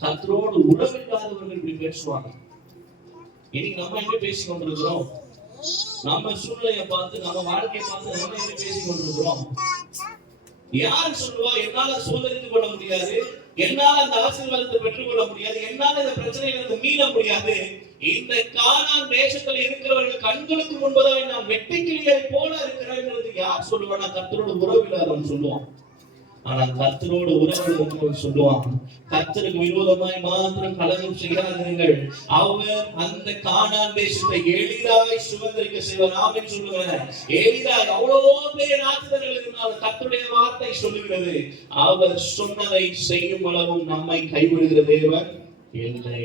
கர்த்தரோடு உறவில்லாதவர்கள் இப்படி பேசுவாங்க. இன்னைக்கு நம்ம எப்படி பேசிக் கொண்டிருக்கிறோம்? நம்ம சூழ்நிலையை பார்த்து நம்ம வாழ்க்கையை பார்த்து நம்ம எப்படி பேசிக் கொண்டிருக்கிறோம்? யார் சொல்லுவா என்னால சுதந்திரித்துக் கொள்ள முடியாது, என்னால அந்த ஆசீர்வாதத்தை பெற்றுக் கொள்ள முடியாது, என்னால இந்த பிரச்சனையிலிருந்து மீள முடியாது, இந்த கானான் தேசத்தில் இருக்கிறவர்கள் கண்களுக்கு முன்பதாக நாம் வெட்டுக்கிளியை போல இருக்கிறோம் யார் சொல்லுவானா? கர்த்தரோடு உறவு இல்லாதவன் சொல்லுவான். ஆனா கர்த்தரோடு உறவு இருக்கிறவன் சொல்லுவான், கர்த்தருக்கு விரோதமாய் மாத்திரம் கலகம் செய்யாதீர்கள், அவர் அந்த கானான் தேசத்தை எளிதாய் சுதந்திரிக்க செய்வார். ஆமென் சொல்லுங்க. எளிதாய் அவ்வளவு பெரிய நாட்டுதர்கள் இருந்தாலும் கர்த்தருடைய வார்த்தை சொல்லுகிறது, அவர் சொன்னதை செய்யும் அளவும் நம்மை கைவிடுகிற தேவன் இல்லை.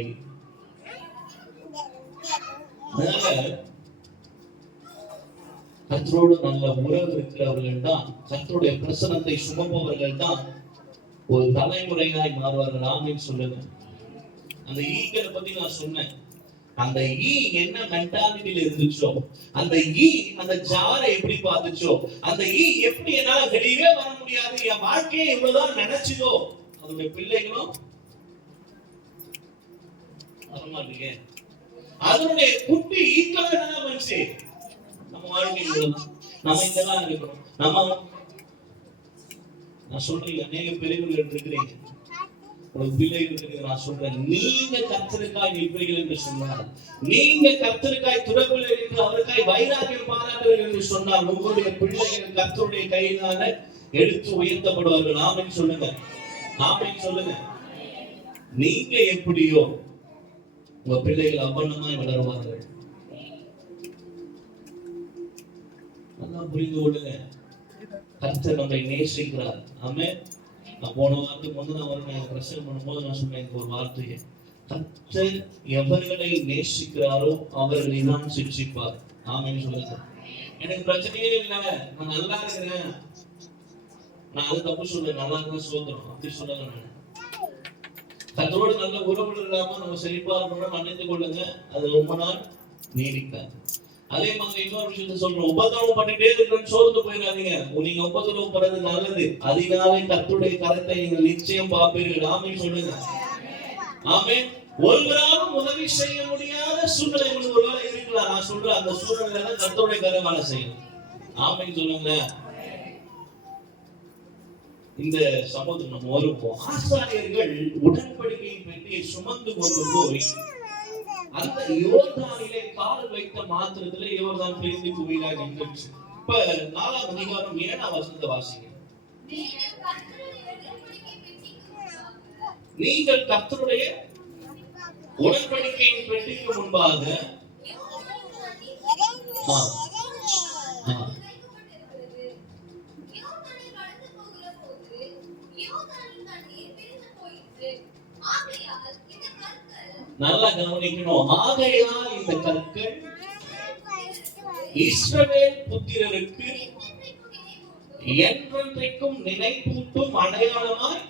கர்த்தரோடு நல்ல உறவு இருக்கிறவர்கள் தான், கர்த்தருடைய பிரசனத்தை சுமப்பவர்கள் தான் ஒரு தலைமுறையாய் மாறுவார்கள். ஆமென் சொல்லுங்க. அந்த ஈக்களை பத்தி நான் சொன்னேன். அந்த ஈ என்ன மென்டாலிட்டியில இருந்துச்சோ, அந்த ஈ அந்த ஜாரை எப்படி பார்த்துச்சோ, அந்த ஈ எப்படி என்னால வெளியே வர முடியாது, என் வாழ்க்கையை இவ்வளவுதான் நினைச்சதோ, அதனுடைய பிள்ளைகளும் வரமாட்டீங்க. அதனுடைய குட்டி ஈக்களை என்ன பண்ணுச்சு? நம்ம வாழ்க்கையில் நம்ம இதெல்லாம் இருக்கணும். நான் சொல்றேன், அநேக பெரியவர்கள் இருக்கிறீங்க, ஒரு பிள்ளைகள் இருக்கு. நான் சொல்றேன், நீங்க கர்த்தருக்காய் நிற்பீர்கள் என்று சொன்னார், நீங்க கர்த்தருக்காய் துறவில் இருந்து அவருக்காய் வைராக்கியம் பாராட்டுவீர்கள் என்று சொன்னால் உங்களுடைய பிள்ளைகள் கர்த்தருடைய கையினால எடுத்து உயர்த்தப்படுவார்கள். ஆமென் சொல்லுங்க. ஆமென் சொல்லுங்க. நீங்க எப்படியோ உங்க பிள்ளைகள் அவ்வண்ணமாய் வளருவார்கள். நல்லா புரிந்து கொள்ளுங்க. கர்த்தர் நம்மை நேசிக்கிறார். ஆமென். நான் போன வாரத்துக்கு முந்தின வாரம் பிரசங்கம் பண்ணும்போது நான் சொன்னேன் ஒரு வார்த்தையை, கர்த்தர் எவர்களை நேசிக்கிறாரோ அவர்களை தான் சிக்ஷிப்பார். ஆமென் சொல்லுங்க. எனக்கு பிரச்சனையே இல்லை, நான் நல்லா இருக்கிறேன், நான் அது தப்பு சொல்றேன், நல்லா இருக்கிற சுதந்திரம் அப்படி சொல்லல. நான் கர்த்தரோடு நல்ல உறவு இல்லாம நம்ம செழிப்பா இருக்கணும், மன்னித்து கொள்ளுங்க, அது ரொம்ப நாள் நீடிக்காது. அதே மாதிரி இன்னொரு விஷயத்த சொல்றோம், உபத்திரவம் பண்ணிட்டே இருக்கிறேன்னு சோர்ந்து போயிடாதீங்க. நீங்க உபத்திரவம் பண்றது நல்லது, அதனாலே கர்த்தருடைய கரத்தை நீங்கள் நிச்சயம் பார்ப்பீர்கள். ஆமென் சொல்லுங்க. ஆமென். ஒருவராலும் உதவி செய்ய முடியாத சூழ்நிலை உங்களுக்கு ஒருவேளை இருக்கலாம். நான் சொல்றேன், அந்த சூழ்நிலையில கர்த்தருடைய கரம் வேலை செய்யும். ஆமென் சொல்லுங்க. இந்த சமூகம் நம்ம வருவோம். ஆசாரியர்கள் உடன்படிக்கையின் பெட்டியை சுமந்து கொண்டு போய் அந்த யோர்தானிலே கால் வைத்த மாத்திரத்திலே யோர்தான் பிரிந்து குவியலாக நின்றுச்சு. இப்ப 4ஆம் அதிகாரம் 7ஆம் வசனத்தை வாசிங்க. நீங்கள் கர்த்தருடைய உடன்படிக்கையின் பெட்டிக்கு முன்பாக நல்லா கவனிக்கணும். ஆகையால் இந்த கற்கள் இஸ்ரவேல் புத்திரருக்கு என்றென்றைக்கும் நினைப்பூட்டும் அடையாளமாய்.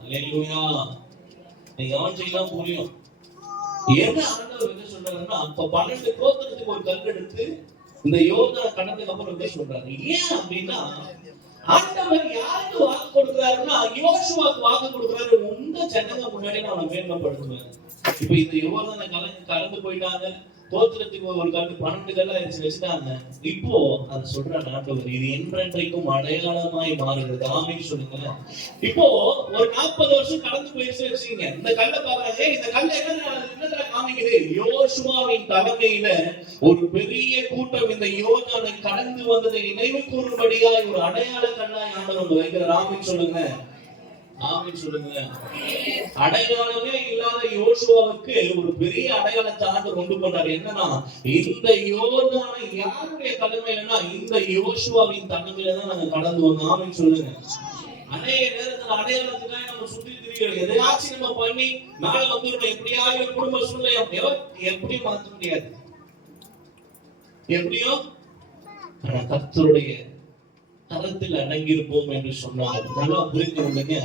அல்லேலூயா. நீங்க கவனிச்சீங்கன்னா புரியும். என்ன ஆண்டவர் என்ன சொல்றாருன்னா, அப்ப 12 கோத்திரத்துக்கு ஒரு கல் எடுத்து இந்த யோர்தானை கடந்ததுக்கு அப்புறம் என்ன சொல்றாரு? ஏன் அப்படின்னா, ஆண்டவர் யாருக்கு வாக்கு கொடுக்கிறாருன்னா யோசுவாக்கு வாக்கு கொடுக்கிறாரு. உங்க ஜனங்க முன்னாடி நான் மேன்மைப்படுத்துவேன். இப்ப இந்த யோர்தானை கலந்து போயிட்டாங்க, கோத்திரத்துக்கு ஒரு கல் 12 கல்லா வச்சுட்டாங்க. இப்போ அது சொல்ற ஆண்டவர் இது என்றென்றைக்கும் அடையாளமாய் மாறுகிறது. ஆமென் சொல்லுங்க. இப்போ ஒரு 40 வருஷம் கடந்து போயிடுச்சு வச்சுங்க, இந்த கல்லை பாக்குறாங்க, இந்த கல்லை என்ன காமிக்குது? யோசுவாவின் தலைமையில ஒரு பெரிய கூட்டம் இந்த யோர்தானை கடந்து வந்ததை நினைவு கூறும்படியாய் ஒரு அடையாள கல்லாய் ஆண்டவர் வைக்கிறார். ஆமென் சொல்லுங்க. ஆமென் சொல்லுங்க. அடையாளமே இல்லாத யோசுவாவுக்கு ஒரு பெரிய அடையாளத்தை ஆண்டவர் கொண்டு போனார். என்னன்னா, இந்த யோர்தானை யாருடைய தலைமையிலன்னா இந்த யோசுவாவின் தலைமையில தான் நாங்க கடந்து வந்தோம். ஆமென் சொல்லுங்க. அநேக நேரத்துல அடையாளத்துக்காக நம்ம சுற்றி திரிகிறோம். எதையாச்சும் நம்ம பண்ணி மேல வந்துடணும், எப்படியாவது குடும்ப சூழ்நிலை எப்படியும் மாற்ற முடியாது, எப்படியோ. ஆனா கர்த்தருடைய கரத்தில் அடங்கியிருப்போம் என்று சொன்னார். நல்லா புரிந்து கொள்ளுங்க.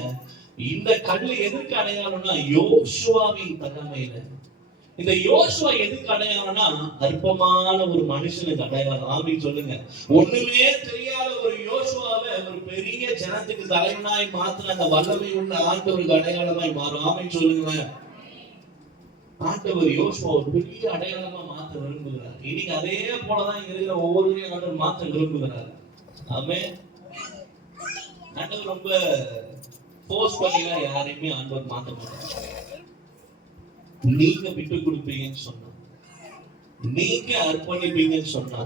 இந்த கல் எதுக்கு அடையாளம்னா யோசுவாவின் தலைமையில. இந்த யோசுவா எதுக்கு அடையாளம்னா அற்பமான ஒரு மனுஷனுக்கு அடையாளம். ஆமென் சொல்லுங்க. ஒண்ணுமே தெரியாத ஒரு யோசுவாவை ஒரு பெரிய ஜனத்துக்கு தலைவனாய் மாத்திர அந்த வல்லமை உள்ள ஆண்டவருக்கு அடையாளமாய் மாறும். ஆமென் சொல்லுங்க. ஆண்டவர் யோசுவா ஒரு பெரிய அடையாளமா மாற்ற விரும்புகிறார். இன்னைக்கு அதே போலதான் இங்க இருக்கிற ஒவ்வொருவரையும் ஆண்டவர் மாற்ற விரும்புகிறார். ஆமென். ஆண்டவர் ரொம்ப போர்ஸ் பண்ணிலாம் யாரையுமே ஆண்டவர் மாற்ற மாட்டார். நீங்க விட்டு கொடுப்பீங்கன்னு சொன்னா, நீங்க அர்ப்பணிப்பீங்கன்னு சொன்னா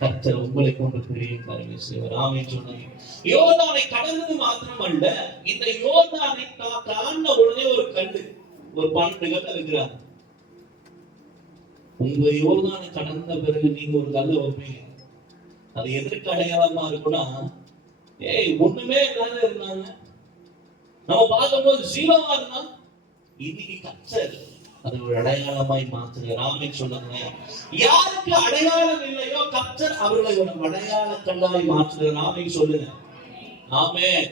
கர்த்தர் உங்களை கொண்டு பெரிய காரியங்களை செய்வார். ஆமென் சொன்னாங்க. யோர்தானை கடந்தது மாத்திரமல்ல, இந்த யோர்தானை தாண்டின உடனே ஒரு கல்லு, ஒரு 12 கல் இருக்கிறாங்க. உங்க யோர்தானை கடந்த பிறகு நீங்க ஒரு கல்லை வைப்பீங்க. அது எதற்கு அடையாளமா இருக்குன்னா, ஒண்ணுமே இல்லாத இருந்தாங்க, நம்ம பார்க்கும்போது ஜீவமா இருந்தா இன்னைக்கு கர்த்தர் அது ஒரு அடையாளமாய் மாற்றுகிறார். ஆமென் சொல்லுங்க. யாருக்கு அடையாளம் இல்லையோ கர்த்தர் அவர்களை ஒரு அடையாள கல்லாய் மாற்றுகிறார். ஆமென் சொல்லுங்க. ஆமென்.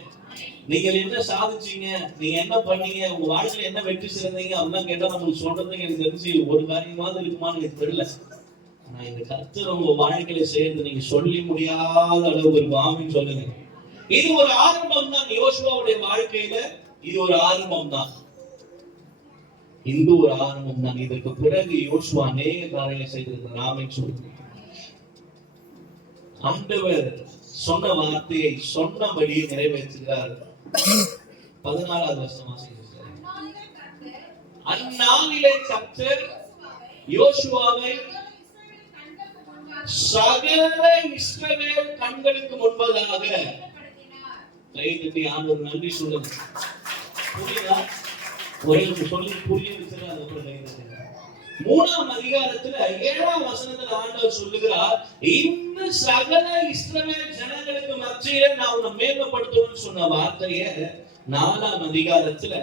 நீங்க என்ன சாதிச்சீங்க, நீங்க என்ன பண்ணீங்க, உங்க வாழ்க்கையில என்ன வெற்றி செய்றீங்க அப்படின்னா கேட்டா நமக்கு சொல்றதுக்கு எனக்கு தெரிஞ்சு ஒரு காரியமாவது இருக்குமான்னு எனக்கு தெரியல. ஆனா இந்த கர்த்தர் உங்க வாழ்க்கையில செய்யறது நீங்க சொல்லி முடியாத அளவு இருக்கும். ஆமென் சொல்லுங்க. இது ஒரு ஆரம்பம் தான். யோசுவாவுடைய வாழ்க்கையில இது ஒரு ஆரம்பம் தான். இந்த ஒரு ஆரம்பம் தான். இதற்கு பிறகு யோசுவா அநேக காரியங்களை செய்திருக்கிறார். ஆமென் சொல்லுங்க. ஆண்டவர் சொன்ன வார்த்தையை சொன்னபடியே நிறைவேற்றுகிறார். 14வது வசனம் வாசிக்கிறேன். அந்நாளிலே கர்த்தர் யோசுவாவை சகல இஸ்ரவேல் கண்களுக்கு முன்பதாக கைதட்டி ஆண்டவர் நன்றி சொல்லுங்க. புரியுதா? ஒரே சொல்லி புரிய வச்சுன்னா அதுக்கப்புறம் கைதட்டுங்க. 3ஆம் அதிகாரத்துல 7ஆம் வசனத்துல ஆண்டவர் சொல்லுகிறார், இந்த சகல இஸ்ரவேல் ஜனங்களுக்கு மத்தியில நான் உன்னை மேன்மைப்படுத்தணும்னு சொன்ன வார்த்தையை 4ஆம் அதிகாரத்துல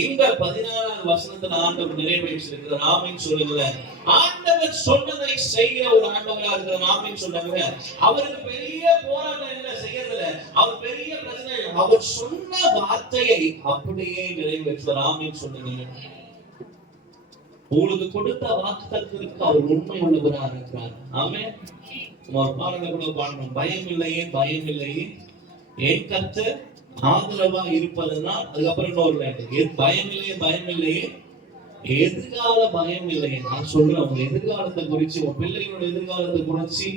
இந்த 14ஆம் வசனத்துல ஆண்டவர் நிறைவேற்றிருக்கிறார். ஆமென் சொல்லுங்களேன். ஆண்டவர் சொன்னதை செய்கிற ஒரு ஆண்டவரா இருக்கிற ஆமென் சொல்லுங்க. அவருக்கு பெரிய போராட்டம் இல்ல செய்யறதுல, அவர் பெரிய பிரச்சனை இல்லை. அவர் சொன்ன வார்த்தையை அப்படியே நிறைவேற்றுவார். ஆமென் சொல்லுங்க. உங்களுக்கு கொடுத்த வாக்குத்தத்தத்திற்கு அவர் உண்மை உள்ளவராக இருக்கிறார். ஆமென். ஒரு பாடலை கூட பாடணும். பயம் இல்லையே, பயம் இல்லையே, என் கர்த்தர் ஆதரவா இருப்பதுன்னா அதுக்கப்புறம் இன்னொரு லைன், பயம் இல்லையே, பயம் இல்லையே, எதிர்கால பயம் இல்லையே. நான் சொல்றேன், உங்க எதிர்காலத்தை குறிச்சு, உங்க பிள்ளைகளோட எதிர்காலத்தை குறிச்சு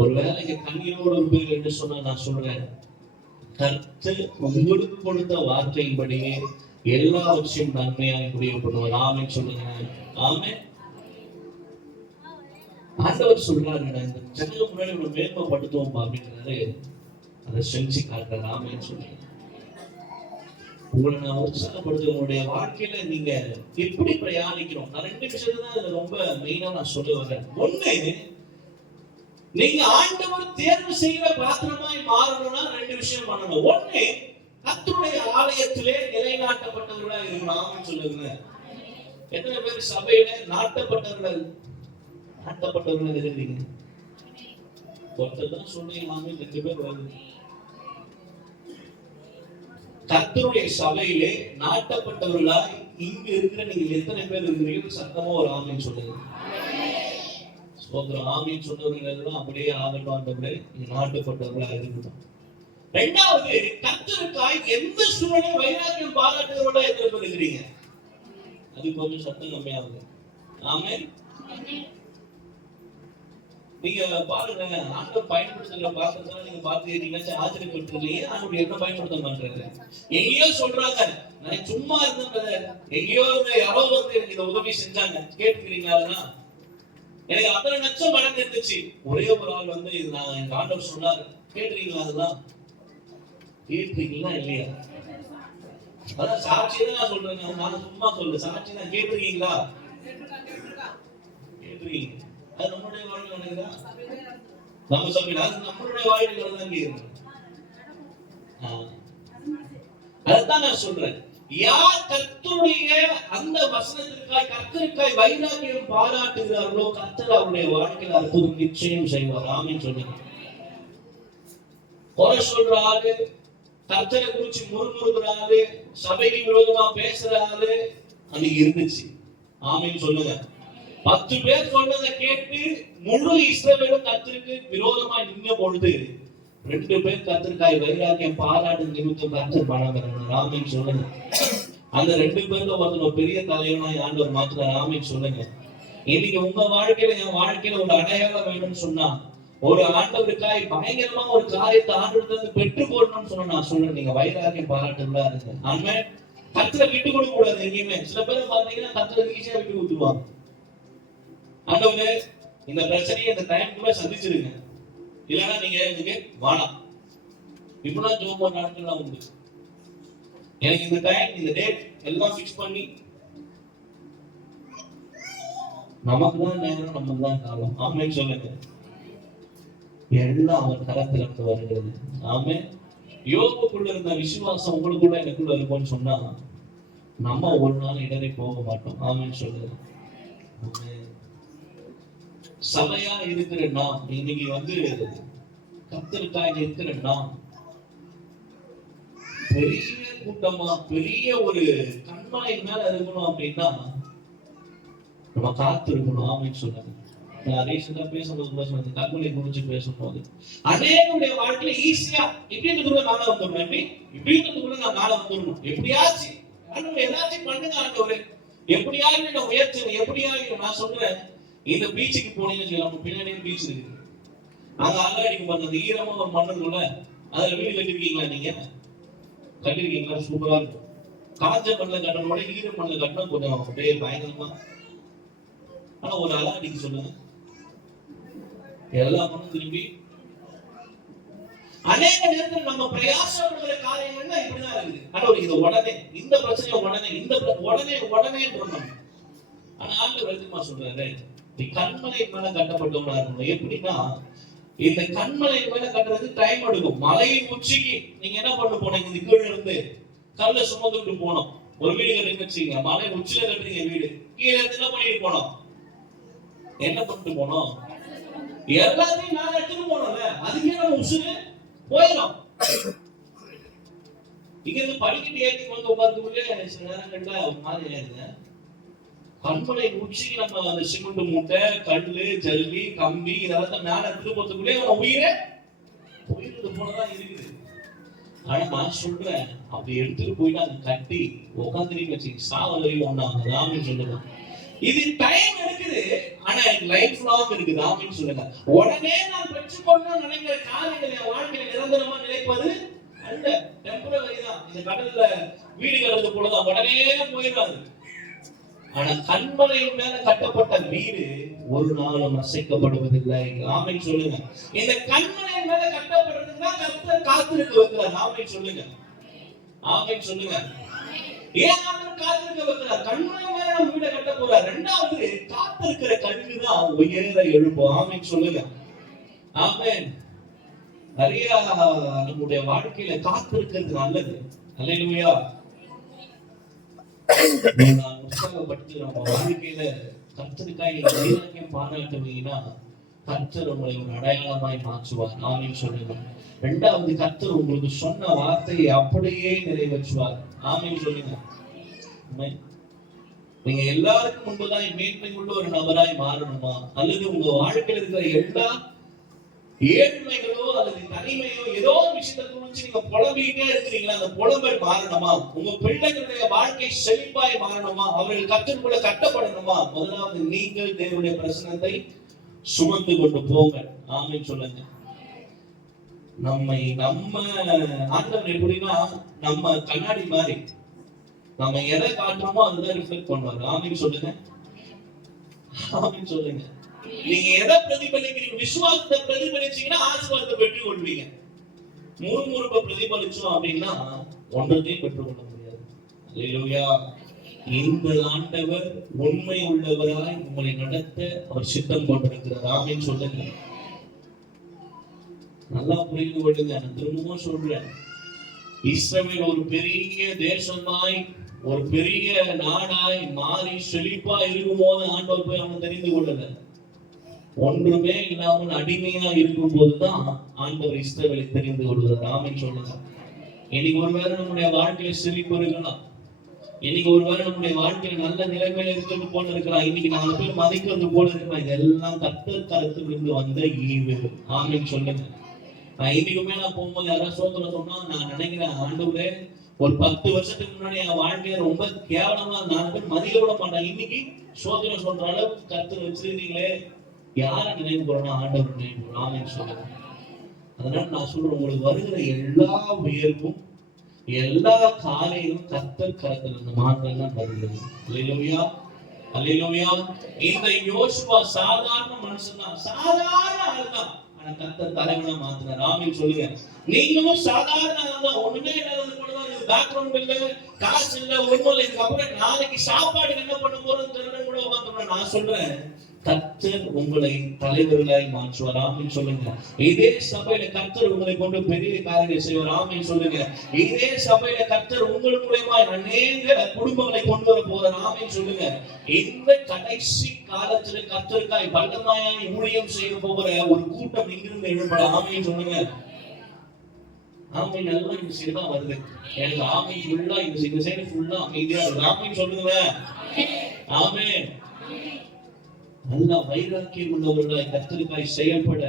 ஒரு வேலைக்கு கண்ணீரோடு இருப்பீர்கள் என்று சொன்னா நான் சொல்றேன், கர்த்தர் உங்களுக்கு கொடுத்த வார்த்தையின்படியே எல்லாவற்றையும் நன்மையாக முடிவு பண்ணுவார். ஆமென் சொல்லுங்க. ஆமென். ஆண்டவர் சொல்றாரு, இந்த ஜனங்க முன்னாடி ஒரு மேன்மைப்படுத்துவோம் அப்படிங்கிறாரு. அதை செஞ்சு காட்டுறாரு. ஆமென் சொல்லுங்க. உங்களை நான் உற்சாகப்படுத்த, உங்களுடைய வாழ்க்கையில நீங்க எப்படி பிரயாணிக்கணும், நான் 2 விஷயத்தை தான் இதுல ரொம்ப மெயினா நான் சொல்ல வரேன். ஒண்ணு, நீங்க ஆண்டவர் தேர்வு செய்கிற பாத்திரமாய் மாறணும்னா 2 விஷயம் பண்ணணும். ஒண்ணு, கர்த்தருடைய ஆலயத்திலே நிலைநாட்டப்பட்டவர்களா இருக்கணும். ஆமென் சொல்லுங்க. எத்தனை பேர் சபையில நாட்டப்பட்டவர்கள் இருக்கிறீங்க? ஒருத்தர் தான் சொன்னீங்க, 2 பேர் வருது. கர்த்தருடைய சபையிலே நாட்டப்பட்டவர்களாய் இங்க இருக்கிற நீங்க எத்தனை பேர் இருக்கிறீங்க? சத்தமா ஒரு ஆமென் சொல்லுங்க. சோதரம். ஆமென் சொன்னவர்கள் அப்படியே ஆகட்டும். ஆண்டவரே, நாட்டப்பட்டவர்களா இருக்கணும். 2வது, கர்த்தருக்காய் எந்த சூழ்நிலை வைராக்கியம் பாராட்டுகிறவர்களா எத்தனை பேர் இருக்கிறீங்க? அது கொஞ்சம் சத்தம் கம்மியாகுது. ஆமென். நீங்க பாருங்க, ஆண்டவர் பயன்படுத்துகிற பாத்திரத்தை நீங்க பார்த்துக்கிட்டீங்கன்னா ஆச்சரியப்பட்டிருக்கீங்க. ஆண்டவர் என்ன பயன்படுத்த மாட்டாரு. எங்கேயோ சொல்றாங்க, நான் சும்மா இருந்தேன், எங்கேயோ யாரோ வந்து எனக்கு இதை உதவி செஞ்சாங்க, கேட்டுக்கிறீங்களா? எனக்கு அத்தனை லட்சம் மடங்கு இருந்துச்சு. ஒரே ஒரு ஆள் வந்து இது நான் எங்க ஆண்டவர் சொன்னாரு, கேட்டுறீங்களா? அதெல்லாம் கேட்டுறீங்களா இல்லையா? அதான் சாட்சி தான் நான் சொல்றேன். நான் சும்மா சொல்றேன், சாட்சி தான். கேட்டுருக்கீங்களா? கேட்டுருக்கீங்க. அது நம்மளுடைய வாழ்க்கை நடக்குதா? நம்ம சபையில அது நம்மளுடைய வாழ்க்கை தான் கேட்கணும். அதான் நான் சொல்றேன். யார் கர்த்தருடைய அந்த வசனத்திற்காய், கர்த்தருக்காய் வைராக்கியம் பாராட்டுகிறார்களோ, கர்த்தர் அவருடைய வாழ்க்கையில் அற்புதம் நிச்சயம் செய்வார். ஆமென் சொல்லுங்க. குறை சொல்ற ஆளு, கர்த்தரை குறிச்சு முறுமுறுக்கிற ஆளு, சபைக்கு விரோதமா பேசுற ஆளு அன்னைக்கு இருந்துச்சு. ஆமென் சொல்லுங்க. 10 பேர் சொன்னதை கேட்டு முழு இஸ்ரவேலும் கர்த்தருக்கு விரோதமாய் நின்ற பொழுது 2 பேர் கர்த்தருக்காய் வைராக்கியம் பாராட்டு நிமித்தம் கர்த்தர் பணம் பெறணும். ஆமென் சொல்லுங்க. அந்த 2 பேர்ல ஒருத்தர் பெரிய தலைவனாய் ஆண்டவர் மாத்துறார். ஆமென் சொல்லுங்க. இன்னைக்கு உங்க வாழ்க்கையில, என் வாழ்க்கையில ஒரு அடையாளம் வேணும்னு சொன்னா, ஒரு ஆண்டவருக்காய் பயங்கரமா ஒரு காரியத்தை ஆண்டவர்கிட்ட பெற்று போடணும்னு சொன்னா நான் சொல்றேன், நீங்க வைராக்கியம் பாராட்டுறதா இருங்க. ஆமென். கர்த்தரை விட்டு கொடுக்க கூடாது எங்கேயுமே. சில பேர் பாத்தீங்கன்னா கர்த்தரை ஈஸியா விட்டு கொடுத்துருவாங்க. ஆண்டவரே, இந்த பிரச்சனையை இந்த டைம் கூட சந்திச்சிருங்க, இல்லைன்னா நீங்க எனக்கு வாழாம். இப்பதான் ஜோம் பண்ண நாட்கள்லாம் உண்டு. எனக்கு இந்த டைம், இந்த டேட் எல்லாம் ஃபிக்ஸ் பண்ணி, நமக்கு தான் நேரம், நமக்கு தான் காலம். ஆமென் சொல்லுங்க. எல்லாம் அவர் கரத்துல இருந்து வருகிறது. ஆமென். யோபுக்குள்ள இருந்த விசுவாசம் உங்களுக்குள்ள எனக்குள்ள இருக்கும்னு சொன்னா நம்ம ஒரு நாள் இடரை போக மாட்டோம். ஆமென் சொல்லுங்க. சபையா இருக்கிற நாம், இன்னைக்கு வந்து கர்த்தருக்காக இருக்கிற நாம், பெரிய கூட்டமா பெரிய ஒரு கண்மலை மேல இருக்கணும் அப்படின்னா நம்ம காத்து இருக்கணும். ஆமென் சொல்லுங்க. நான் ரீசெண்டா பேசும்போது கண்மலை குறிச்சு பேசும்போது அநேகருடைய வாழ்க்கையில ஈஸியா இப்படின்றதுக்குள்ள நாள வந்துடணும், இப்படின்றதுக்குள்ள நான் நாள வந்துடணும், எப்படியாச்சு ஆண்டவர் எல்லாத்தையும் பண்ணுங்க, ஆண்டவர் எப்படியாவது நான் உயர்த்துங்க, எப்படியாவது. நான் சொல்றேன், இந்த பீச்சுக்கு போனீங்கன்னு நம்ம பின்னாடியே பீச் இருக்கு, அங்க அல்லாடிக்கு பண்ண அந்த ஈரமா ஒரு மண்ணுக்குள்ள அதுல வீடு கட்டிருக்கீங்களா? நீங்க கட்டிருக்கீங்களா? சூப்பரா இருக்கும். காஞ்ச மண்ணில் கட்டணோட ஈர மண்ணில் கட்டணும் கொஞ்சம் அப்படியே பயங்கரமா. ஆனா ஒரு அல்லாடிக்கு சொல்லுங்க, எல்லா மண்ணும் திரும்பி. அநேக நேரத்தில் நம்ம பிரயாசப்படுகிற காரியங்கள்னா இப்படிதான் இருக்குது. ஆனா இது உடனே, இந்த பிரச்சனையை உடனே, இந்த உடனே உடனே பண்ணணும். ஆனா ஆண்டவர் எதுமா சொல்றாரு, நீ கண்மலை மேல கட்டப்பட்டவனா இருக்கணும். எப்படின்னா, இந்த கண்மலை மேல கட்டுறதுக்கு டைம் எடுக்கும். மலையின் உச்சிக்கு நீங்க என்ன பண்ண போனீங்க? இந்த கீழே இருந்து கல்ல சுமந்துட்டு போனோம். ஒரு வீடு கட்டுங்க வச்சுக்கீங்க, மலை உச்சில கட்டுறீங்க வீடு, கீழே இருந்து என்ன பண்ணிட்டு போனோம்? என்ன பண்ணிட்டு போனோம்? எல்லாத்தையும் மேல எடுத்துட்டு போனோம்ல, அதுக்கே நம்ம உசுறு போயிடும். இங்க இருந்து படிக்கட்டு ஏற்றி வந்து உட்கார்ந்துக்குள்ளே சில நேரங்கள்ல ஒரு மாதிரி ஆயிருங்க. கண்மலை உச்சிக்கு நம்ம அந்த சிமெண்ட் மூட்டை, கல்லு, ஜல்லி, கம்பி இதெல்லாம் மேல எடுத்துட்டு போறதுக்குள்ளே நம்ம உயிரை போயிடுறது போலதான் இருக்குது. ஆனா நான் சொல்றேன், அப்படி எடுத்துட்டு போயிட்டு அதை கட்டி உட்காந்துருக்க வச்சு சாவலையும் ஒண்ணாங்க ராமின்னு சொல்லுங்க. இது டைம் எடுக்குது, ஆனா லைஃப் லாங் இருக்குது. ராமின்னு சொல்லுங்க. உடனே நான் பெற்றுக்கொள்ளணும்னு நினைக்கிற காரியங்கள் என் வாழ்க்கையில நிரந்தரமா நிலைப்பது அல்ல, டெம்பரவரி தான். இந்த கடல்ல வீடு கட்டுறது போலதான், உடனே போயிடாது. ஆனா கண்மலையின் மேல கட்டப்பட்ட வீடு ஒரு நாளும் அசைக்கப்படுவதில்லை. ஆமென் சொல்லுங்க. இந்த கண்மலையின் மேல கட்டப்படுறதுக்கு தான் கர்த்தர் காத்திருக்க வைக்கிறார். ஆமென் சொல்லுங்க. ஆமென் சொல்லுங்க. ஏன் ஆண்டவர் காத்திருக்க வைக்கிறார்? கண்மலை மேல நம்ம வீட கட்ட போறார். இரண்டாவது, காத்திருக்கிற கண்ணு தான் உயர எழுப்பும். ஆமென் சொல்லுங்க. ஆமென். நிறைய நம்முடைய வாழ்க்கையில காத்திருக்கிறது நல்லது. அல்லேலூயா. நான் உற்சாகப்பட்டு நம்ம வாழ்க்கையில கர்த்தருக்காய் வைராக்கியம் பாராட்டுவீங்கன்னா கர்த்தர் உங்களை ஒரு அடையாளமாய் மாற்றுவார். ஆமென் சொல்லுங்க. இரண்டாவது, கர்த்தர் உங்களுக்கு சொன்ன வார்த்தையை அப்படியே நிறைவேற்றுவார். ஆமென் சொல்லுங்க. நீங்க எல்லாருக்கும் முன்புதான் மேன்மை உள்ள ஒரு நபராய் மாறணுமா, அல்லது உங்க வாழ்க்கையில் இருக்கிற எல்லா ஏழ்மைகளோ அல்லது தனிமையோ ஏதோ ஒரு விஷயத்தை குறிச்சு நீங்க புலம்பிக்கிட்டே இருக்கிறீங்களா, அந்த புலம்பல் மாறணுமா? உங்க பிள்ளைகளுடைய வாழ்க்கை செழிப்பாய் மாறணுமா? அவர்கள் கர்த்தருக்குள்ள கட்டப்படணுமா? முதலாவது நீங்கள் தேவனுடைய பிரசன்னத்தை சுமந்து கொண்டு போங்க. ஆமென் சொல்லுங்க. நம்ம ஆண்டவர் எப்படின்னா, நம்ம கண்ணாடி மாதிரி, நம்ம எதை காட்டுறோமோ அதுதான் ரிஃப்ளெக்ட் பண்ணுவாரு. ஆமென் சொல்லுங்க. ஆமென் சொல்லுங்க. நீங்க எதை பிரதிபலிக்கிறீங்க? விசுவாசத்தை பிரதிபலிச்சீங்கன்னா ஆசீர்வாதத்தை பெற்றுக் கொள்வீங்க. முறுமுறுப்பை பிரதிபலிச்சோம் அப்படின்னா ஒன்றத்தையும் பெற்றுக்கொள்ள முடியாது. அல்லேலூயா. இந்த ஆண்டவர் உண்மை உள்ளவராய் உங்களை நடத்த அவர் சித்தம் கொண்டிருக்கிறார். ஆமென் சொல்லுங்க. நல்லா புரிந்து கொள்ளுங்க. நான் திரும்பவும் சொல்றேன், இஸ்ரவேல் ஒரு பெரிய தேசமாய் ஒரு பெரிய நாடாய் மாறி செழிப்பா இருக்கும் போது ஆண்டவர் போய் அவங்க தெரிந்து கொள்ளல. ஒன்றுமே இல்லாமல் அடிமையா இருக்கும் போதுதான் ஆண்டவர் இஸ்ரவேலை தெரிந்து கொள்கிறார். ஆமென் சொல்லுங்க. இன்னைக்கு ஒருவேளை நம்முடைய வாழ்க்கையில செழிப்பு இருக்கலாம், இன்னைக்கு ஒருவேளை நம்முடைய வாழ்க்கையில நல்ல நிலைமையில இருக்கிறது போல இருக்கலாம், இன்னைக்கு 4 பேர் மதிக்கிறது போல இருக்கலாம். இதெல்லாம் கர்த்தர் கருத்திலிருந்து வந்த ஈவு. ஆமென் சொல்லுங்க. நான் இன்னைக்குமே நான் போகும்போது யாராவது சோதனை சொன்னா நான் நினைக்கிறேன், ஆண்டவரே ஒரு 10 வருஷத்துக்கு முன்னாடி என் வாழ்க்கைய ரொம்ப கேவலமா 4 பேர் மதிக்க விட மாட்டாங்க, இன்னைக்கு சோதனை சொல்ற அளவுக்கு கர்த்தர் வச்சிருந்தீங்களே, யாரை நினைவு போறோம்னா ஆண்டவர் நினைவு போறோம். ஆமென் சொல்லுங்க. அதனால நான் சொல்றேன், உங்களுக்கு வருகிற எல்லா உயர்வும் எல்லா காலையிலும் கர்த்தர் கரத்துல இருந்து மாற்றம் தான் வருகிறது. அல்லேலூயா. அல்லேலூயா. இந்த யோசுவா சாதாரண மனுஷன் தான், சாதாரண ஆள் தான், ஆனா கர்த்தர் தலைவனா மாத்தினார். ஆமென் சொல்லுங்க. நீங்களும் சாதாரண ஆள் தான், ஒண்ணுமே இல்லாதது போல தான், பேக்ரவுண்ட் இல்ல, காசு இல்ல, ஒண்ணும் இல்லை. இதுக்கப்புறம் நாளைக்கு சாப்பாடு என்ன பண்ண போறது தெரியல கூட உட்காந்துருக்கேன். நான் சொல்றேன், கர்த்தர் உங்களை தலைவர்களாய் மாற்றுவார். ஆமென் சொல்லுங்க. இதே சபையில கர்த்தர் உங்களை கொண்டு பெரிய காரியங்களை செய்வார். ஆமென் சொல்லுங்க. இதே சபையில கர்த்தர் உங்கள் மூலமா அநேக குடும்பங்களை கொண்டு வர போறார். ஆமென் சொல்லுங்க. இந்த கடைசி காலத்துல கர்த்தருக்காய் வல்லமையாய் ஊழியம் செய்ய போகிற ஒரு கூட்டம் இங்கிருந்து எழுப்பட. ஆமென் சொல்லுங்க. ஆமென். நல்லா இந்த சைடு தான் வருது எனக்கு. ஆமென் ஃபுல்லா இந்த சைடு ஃபுல்லா அமைதியா இருக்கு. ஆமென் சொல்லுங்க. ஆமென். நல்ல வைராக்கியம் உள்ளவர்களாய் கர்த்தருக்காய் செயல்பட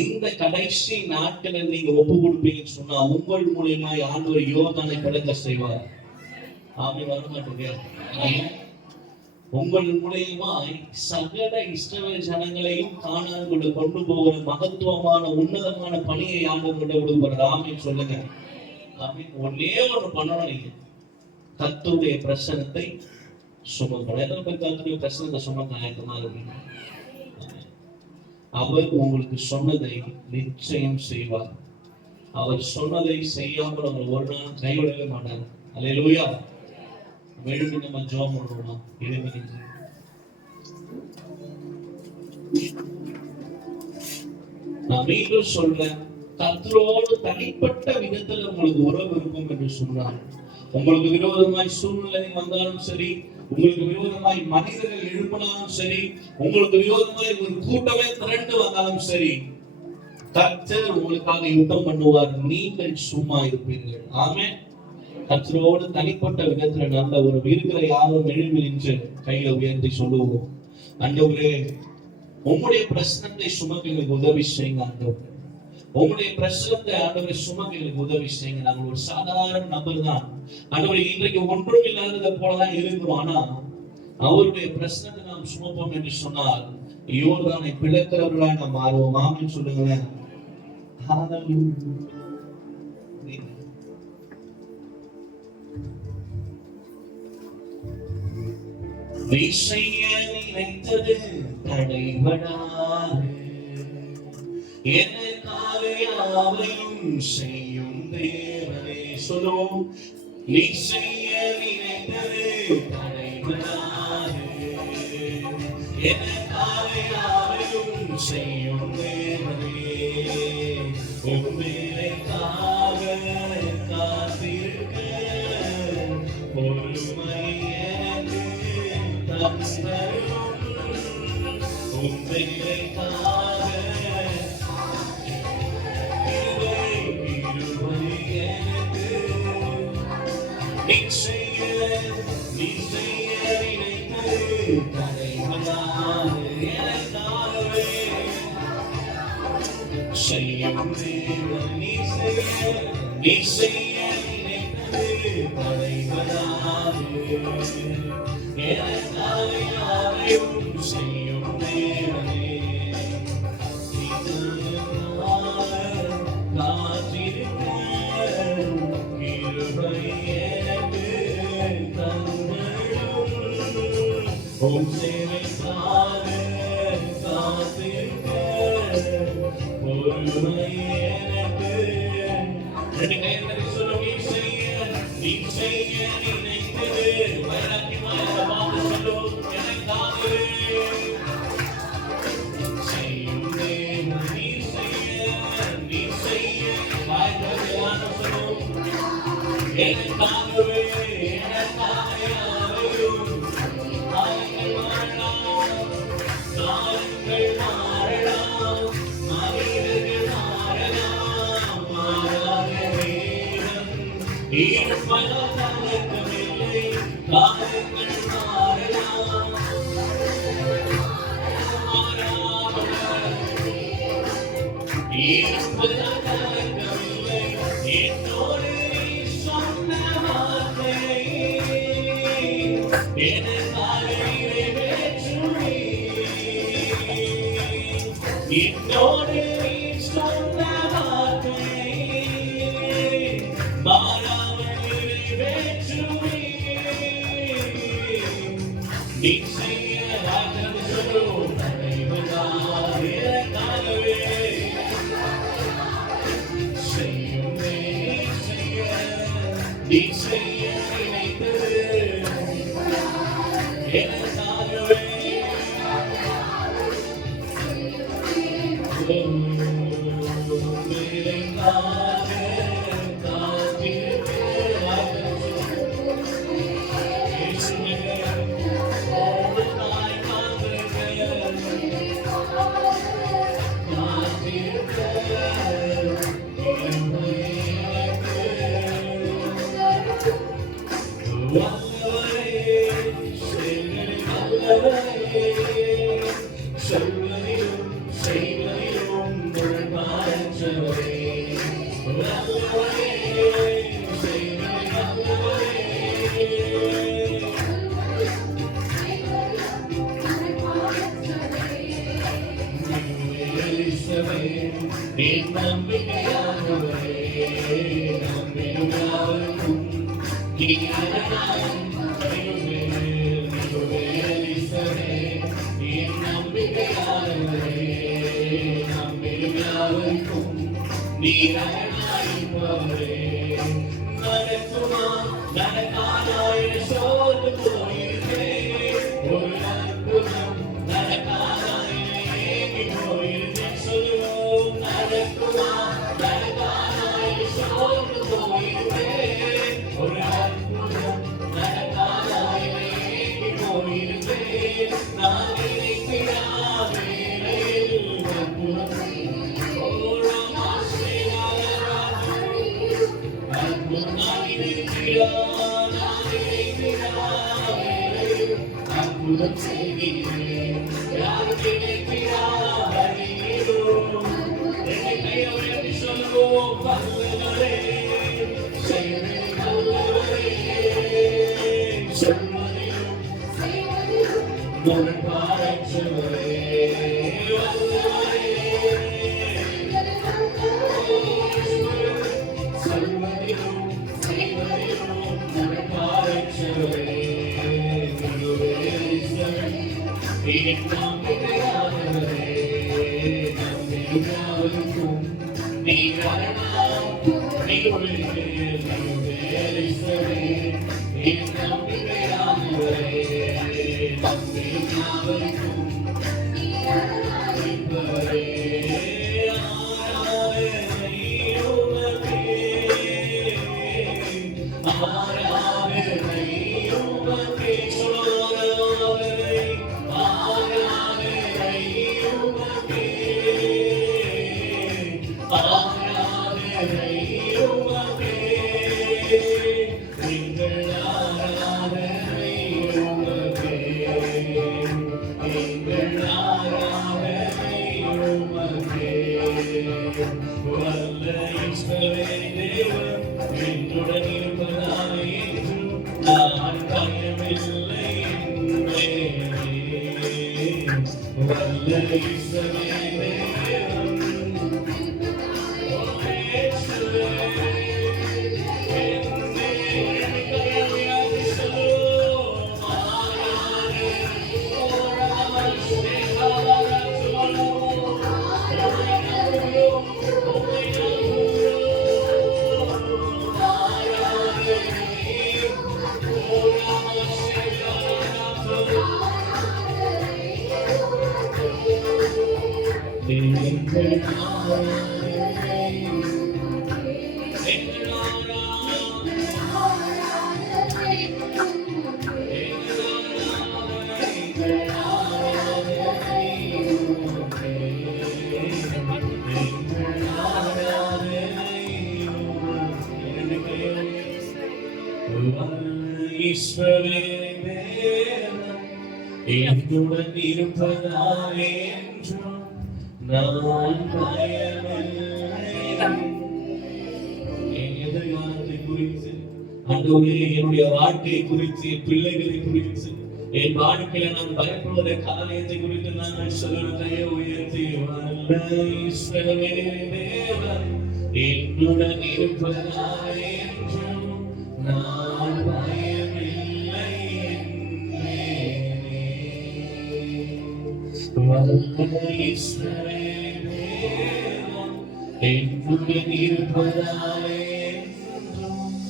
இந்த கடைசி நாட்களை நீங்க ஒப்பு கொடுப்பீங்கன்னு சொன்னா உங்கள் மூலமா ஆண்டவர் யோர்தானை பிளக்க செய்வார். ஆமென். வர மாட்டேங்க. உங்கள் மூலமாய் சகல இஸ்ரவேல் ஜனங்களையும் கானானுக்குள்ள கொண்டு போகிற மகத்துவமான உன்னதமான பணியை ஆண்டவர் கொடுப்பார். ஆமென் சொல்லுங்க. ஆமென். ஒன்னே ஒன்று பண்ணணும், நீங்க கர்த்தருடைய பிரசன்னத்தை சுமக்கணும். எத்தனை பேர் கர்த்தருடைய பிரசன்னத்தை சுமக்க ஆயத்தமா இருக்கீங்க? அவர் உங்களுக்கு சொன்னதை நிச்சயம் செய்வார். அவர் சொன்னதை செய்யாமல் அவர் ஒரு நாள் கைவிடவே மாட்டார். அல்லேலூயா. எழுந்து நம்ம ஜெபம் பண்ணுவோமா? எழுந்து நான் மீண்டும் சொல்றேன், கர்த்தரோடு தனிப்பட்ட விதத்தில் உங்களுக்கு உறவு இருக்கும் என்று சொன்னார். உங்களுக்கு விரோதமாய் சூழ்நிலை வந்தாலும் சரி, உங்களுக்கு விரோதமாய் மனிதர்கள் எழுப்பினாலும் சரி, உங்களுக்கு விரோதமாய் ஒரு கூட்டமே திரண்டு வந்தாலும் சரி, கர்த்தர் உங்களுக்காக யுத்தம் பண்ணுவார். நீங்கள் சும்மா இருப்பீர்கள். ஆமென். கர்த்தரோடு தனிப்பட்ட விதத்துல நல்ல ஒரு இருக்கிற யாரும் எழுப்பி நின்று கையில உயர்த்தி சொல்லுவோம், ஆண்டவரே உம்முடைய பிரச்சனத்தை சுமக்க எங்களுக்கு உதவி செய்யுங்க. ஆண்டவரே உங்களுடைய பிரச்சனத்தை ஆண்டவரை சுமக்க எங்களுக்கு உதவி செய்யுங்க. நாங்கள் ஒரு சாதாரண நபர் தான் ஆண்டவரை, இன்றைக்கு ஒன்றும் இல்லாததை போலதான் இருக்கிறோம். ஆனா அவருடைய பிரச்சனத்தை நாம் சுமப்போம் என்று சொன்னால் யோர்தானை பிளக்கிறவர்களா நாம் மாறுவோம். ஆமென் சொல்லுங்களேன். நீ செய்ய நினைத்தது தடைபடாது, எனக்காக யாவையும் செய்யும் தேவனே. சொல்லுவோம், நீ செய்ய நினைத்தது தடைபடாது, எனக்காக யாவையும் செய்யும் தேவனே. உம்மைக்காக காத்திருக்க பொறுமை எனக்கு தந்தருளும். உம்மைக்காக கிருபை எனக்கு நீ செய்ய நினைத்தது தடைபடாது, எனக்காகவே செய்யும் தேவன். நீ செய்ய நினைத்தது தடைபடாது, எனக்காக யாவையும் செய்யும் தேவனே. காத்திருக்க கிருபை எனக்கு தந்தருளும். உம் சேவைக்காக காத்திருக்க பொறுமை எனக்கு. ரெண்டு கைகளை சொல்லும், நீ செய்ய நினைத்தது வைராக்கியமாய் பார்த்து சொல்லும், எனக்காகவே செய்யும் தேவன். நீ செய்ய வாய்ப்பான சொல்லும், எனக்காகவே எனக்காக யாவையும். காலங்கள் மாறலாம், காலங்கள் மாறலாம், மனிதர்கள் மாறலாம், மாறாத தேவன் இருப்பதால் கலக்கமில்லை. காலங்கள் மாறலாம், இருப்பதால் கலக்கமில்லை. என்னோடு சொன்ன வார்த்தை எனக்காக நிறைவேற்றுமே. என்னோடு சொன்ன வார்த்தை மாறாமல் நிறைவேற்றுமே. நீ செய்ய வாய்த்தது சொல்லும், தடைபடாது, எனக்காகவே செய்யும். நீ செய்ய நினைத்தது எனக்காகவே ஒரு நான் நினைக்கிறான் அற்புதம் செய்கிறேன் யார் நினைக்கிறார் அறிகிறோம் என்னை கையவரை சொல்லுவோம் வல்லவரே செய்வதே வல்லவரே சொல்வதையும் முரண்பாடற்றவரே என்னுடன் இருப்பதால் என்றும் நான் பயமில்லை. என் எதிர்காலத்தை குறித்து ஆண்டவரே, என்னுடைய வாழ்க்கையை குறித்து, என் பிள்ளைகளை குறித்து, என் வாழ்க்கையில நான் பயப்படுவதை காரியத்தை குறித்து நாங்கள் சொல்லுவதையே உயர்த்தி என்னுடன் இருப்பதால் என்றும் நான் பயமில்லை. என்னுடன் இருப்பதால் என்றும் நான் பயமில்லை.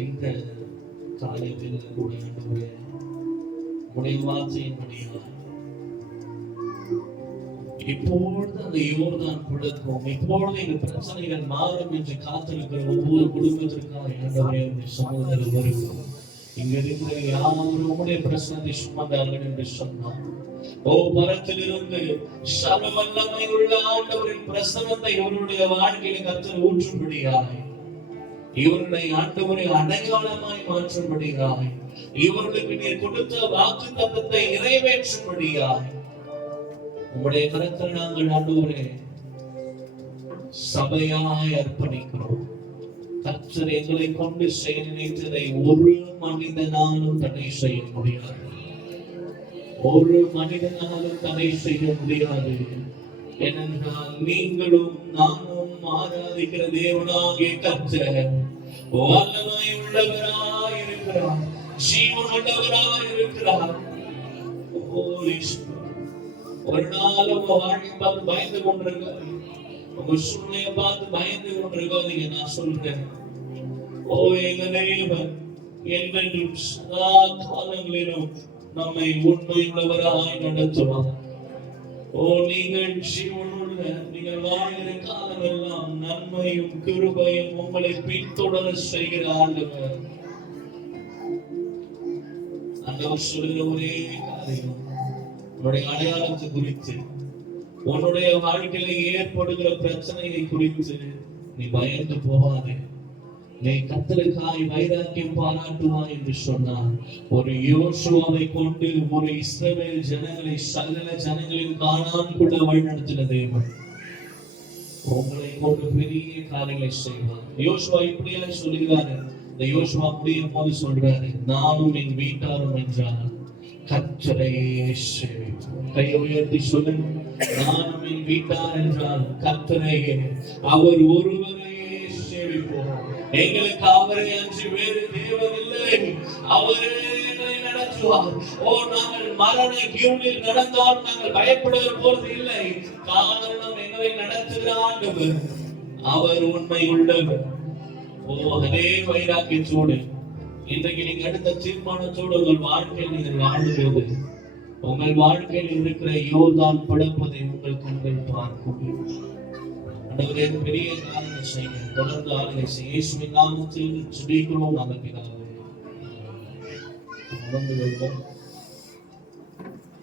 இந்த காலத்தில் கூட இப்பொழுது அந்த யோர்தான் கொடுக்கும், இப்பொழுது இந்த பிரச்சனைகள் மாறும் என்று காத்திருக்கிற ஒவ்வொரு குடும்பத்திற்காக ஆண்டவரே சமூகத்தில் வருகிறோம். இங்க இருக்கிற யாரும் உங்களுடைய பிரச்சனை சுமந்தார்கள் என்று சொன்னார். ஓ பரத்திலிருந்து சர்வ வல்லமை உள்ள ஆண்டவரின் பிரசன்னத்தை இவருடைய வாழ்க்கையில கர்த்தர் ஊற்றும்படியாய், இவருடைய ஆண்டவரை அடையாளமாய் மாற்றும்படியாய், இவர்களுக்கு நீர் கொடுத்த வாக்கு தத்தத்தை நிறைவேற்றும்படியாய் உங்களுடைய கரத்தில் நாங்கள் ஆண்டவரே சபையாய் அர்ப்பணிக்கிறோம். கர்த்தர் எங்களை கொண்டு செய்ய நினைத்ததை ஒரு மனிதனாலும் தடை செய்ய முடியாது. ஒரு மனிதனாலும் தடை செய்ய முடியாது. ஏனென்றால் நீங்களும் நானும் ஆராதிக்கிற தேவனாகிய கர்த்தர் வல்லமை உள்ளவராய் இருக்கிறார், ஜீவன் உள்ளவராய் இருக்கிறார். ஒரு நாள் உங்க வாழ்க்கை பார்த்து பயந்து கொண்டிருக்காது, உங்க சூழ்நிலையை பார்த்து பயந்து கொண்டிருக்காதீங்க. நான் சொல்றேன், ஓ எங்க தேவன் என்றென்றும் சதா காலங்களிலும் நம்மை உண்மையுள்ளவராய் நடத்துவார். ஓ நீங்கள் ஜீவனுள்ள, நீங்கள் வாழ்கிற காலம் எல்லாம் நன்மையும் கிருபையும் உங்களை பின்தொடர செய்கிற ஆண்டவர். ஆண்டவர் சொல்லுகிற ஒரே காரியம், உன்னுடைய அடையாளத்தை குறித்து, உன்னுடைய வாழ்க்கையில ஏற்படுகிற பிரச்சனையை குறித்து நீ பயந்து போகாதே. நீ கர்த்தருக்காய் வைராக்கியம் பாராட்டுவாய் என்று சொன்னார். ஒரு யோசுவாவை கொண்டு ஒரு இஸ்ரவேல் ஜனங்களை சகல ஜனங்களின் கானானுக்குள்ள வழிநடத்தின தேவன் உங்களை கொண்டு பெரிய காரியங்களை செய்வார். யோசுவா இப்படியா சொல்லுகிறாரு. இந்த யோசுவா முடியும் போது சொல்றாரு, நானும் என் வீட்டாரும் என்றார் கர்த்தரையே சேவிப்போம். கையை உயர்த்தி சொல்லுங்க, நானும் என் வீட்டார் என்றால் கர்த்தரையே, அவர் ஒருவரையே சேவிப்போம். எங்களுக்கு அவரை அன்றி வேறு தேவன் இல்லை. அவரே எங்களை நடத்துவார். ஓ நாங்கள் மரண இருளில் நடந்தால் நாங்கள் பயப்படுகிற போறது இல்லை. காரணம் எங்களை நடத்துகிற ஆண்டவர், அவர் உண்மை உள்ளவர். ஓ அதே வைராக்கியத்தோடு இன்றைக்கு நீங்க எடுத்த தீர்மானத்தோடு உங்கள் வாழ்க்கையில் நீங்கள் வாழுகிறது, உங்கள் வாழ்க்கையில் இருக்கிற யோர்தான் பிளப்பதை உங்கள் கண்கள் பார்க்கும். ஆண்டவரே பெரிய காரியங்களை செய்ய தொடர்ந்து ஆளுகை செய்ய இயேசுவின் நாமத்தில் ஜெபிக்கிறோம் நல்ல பிதாவே.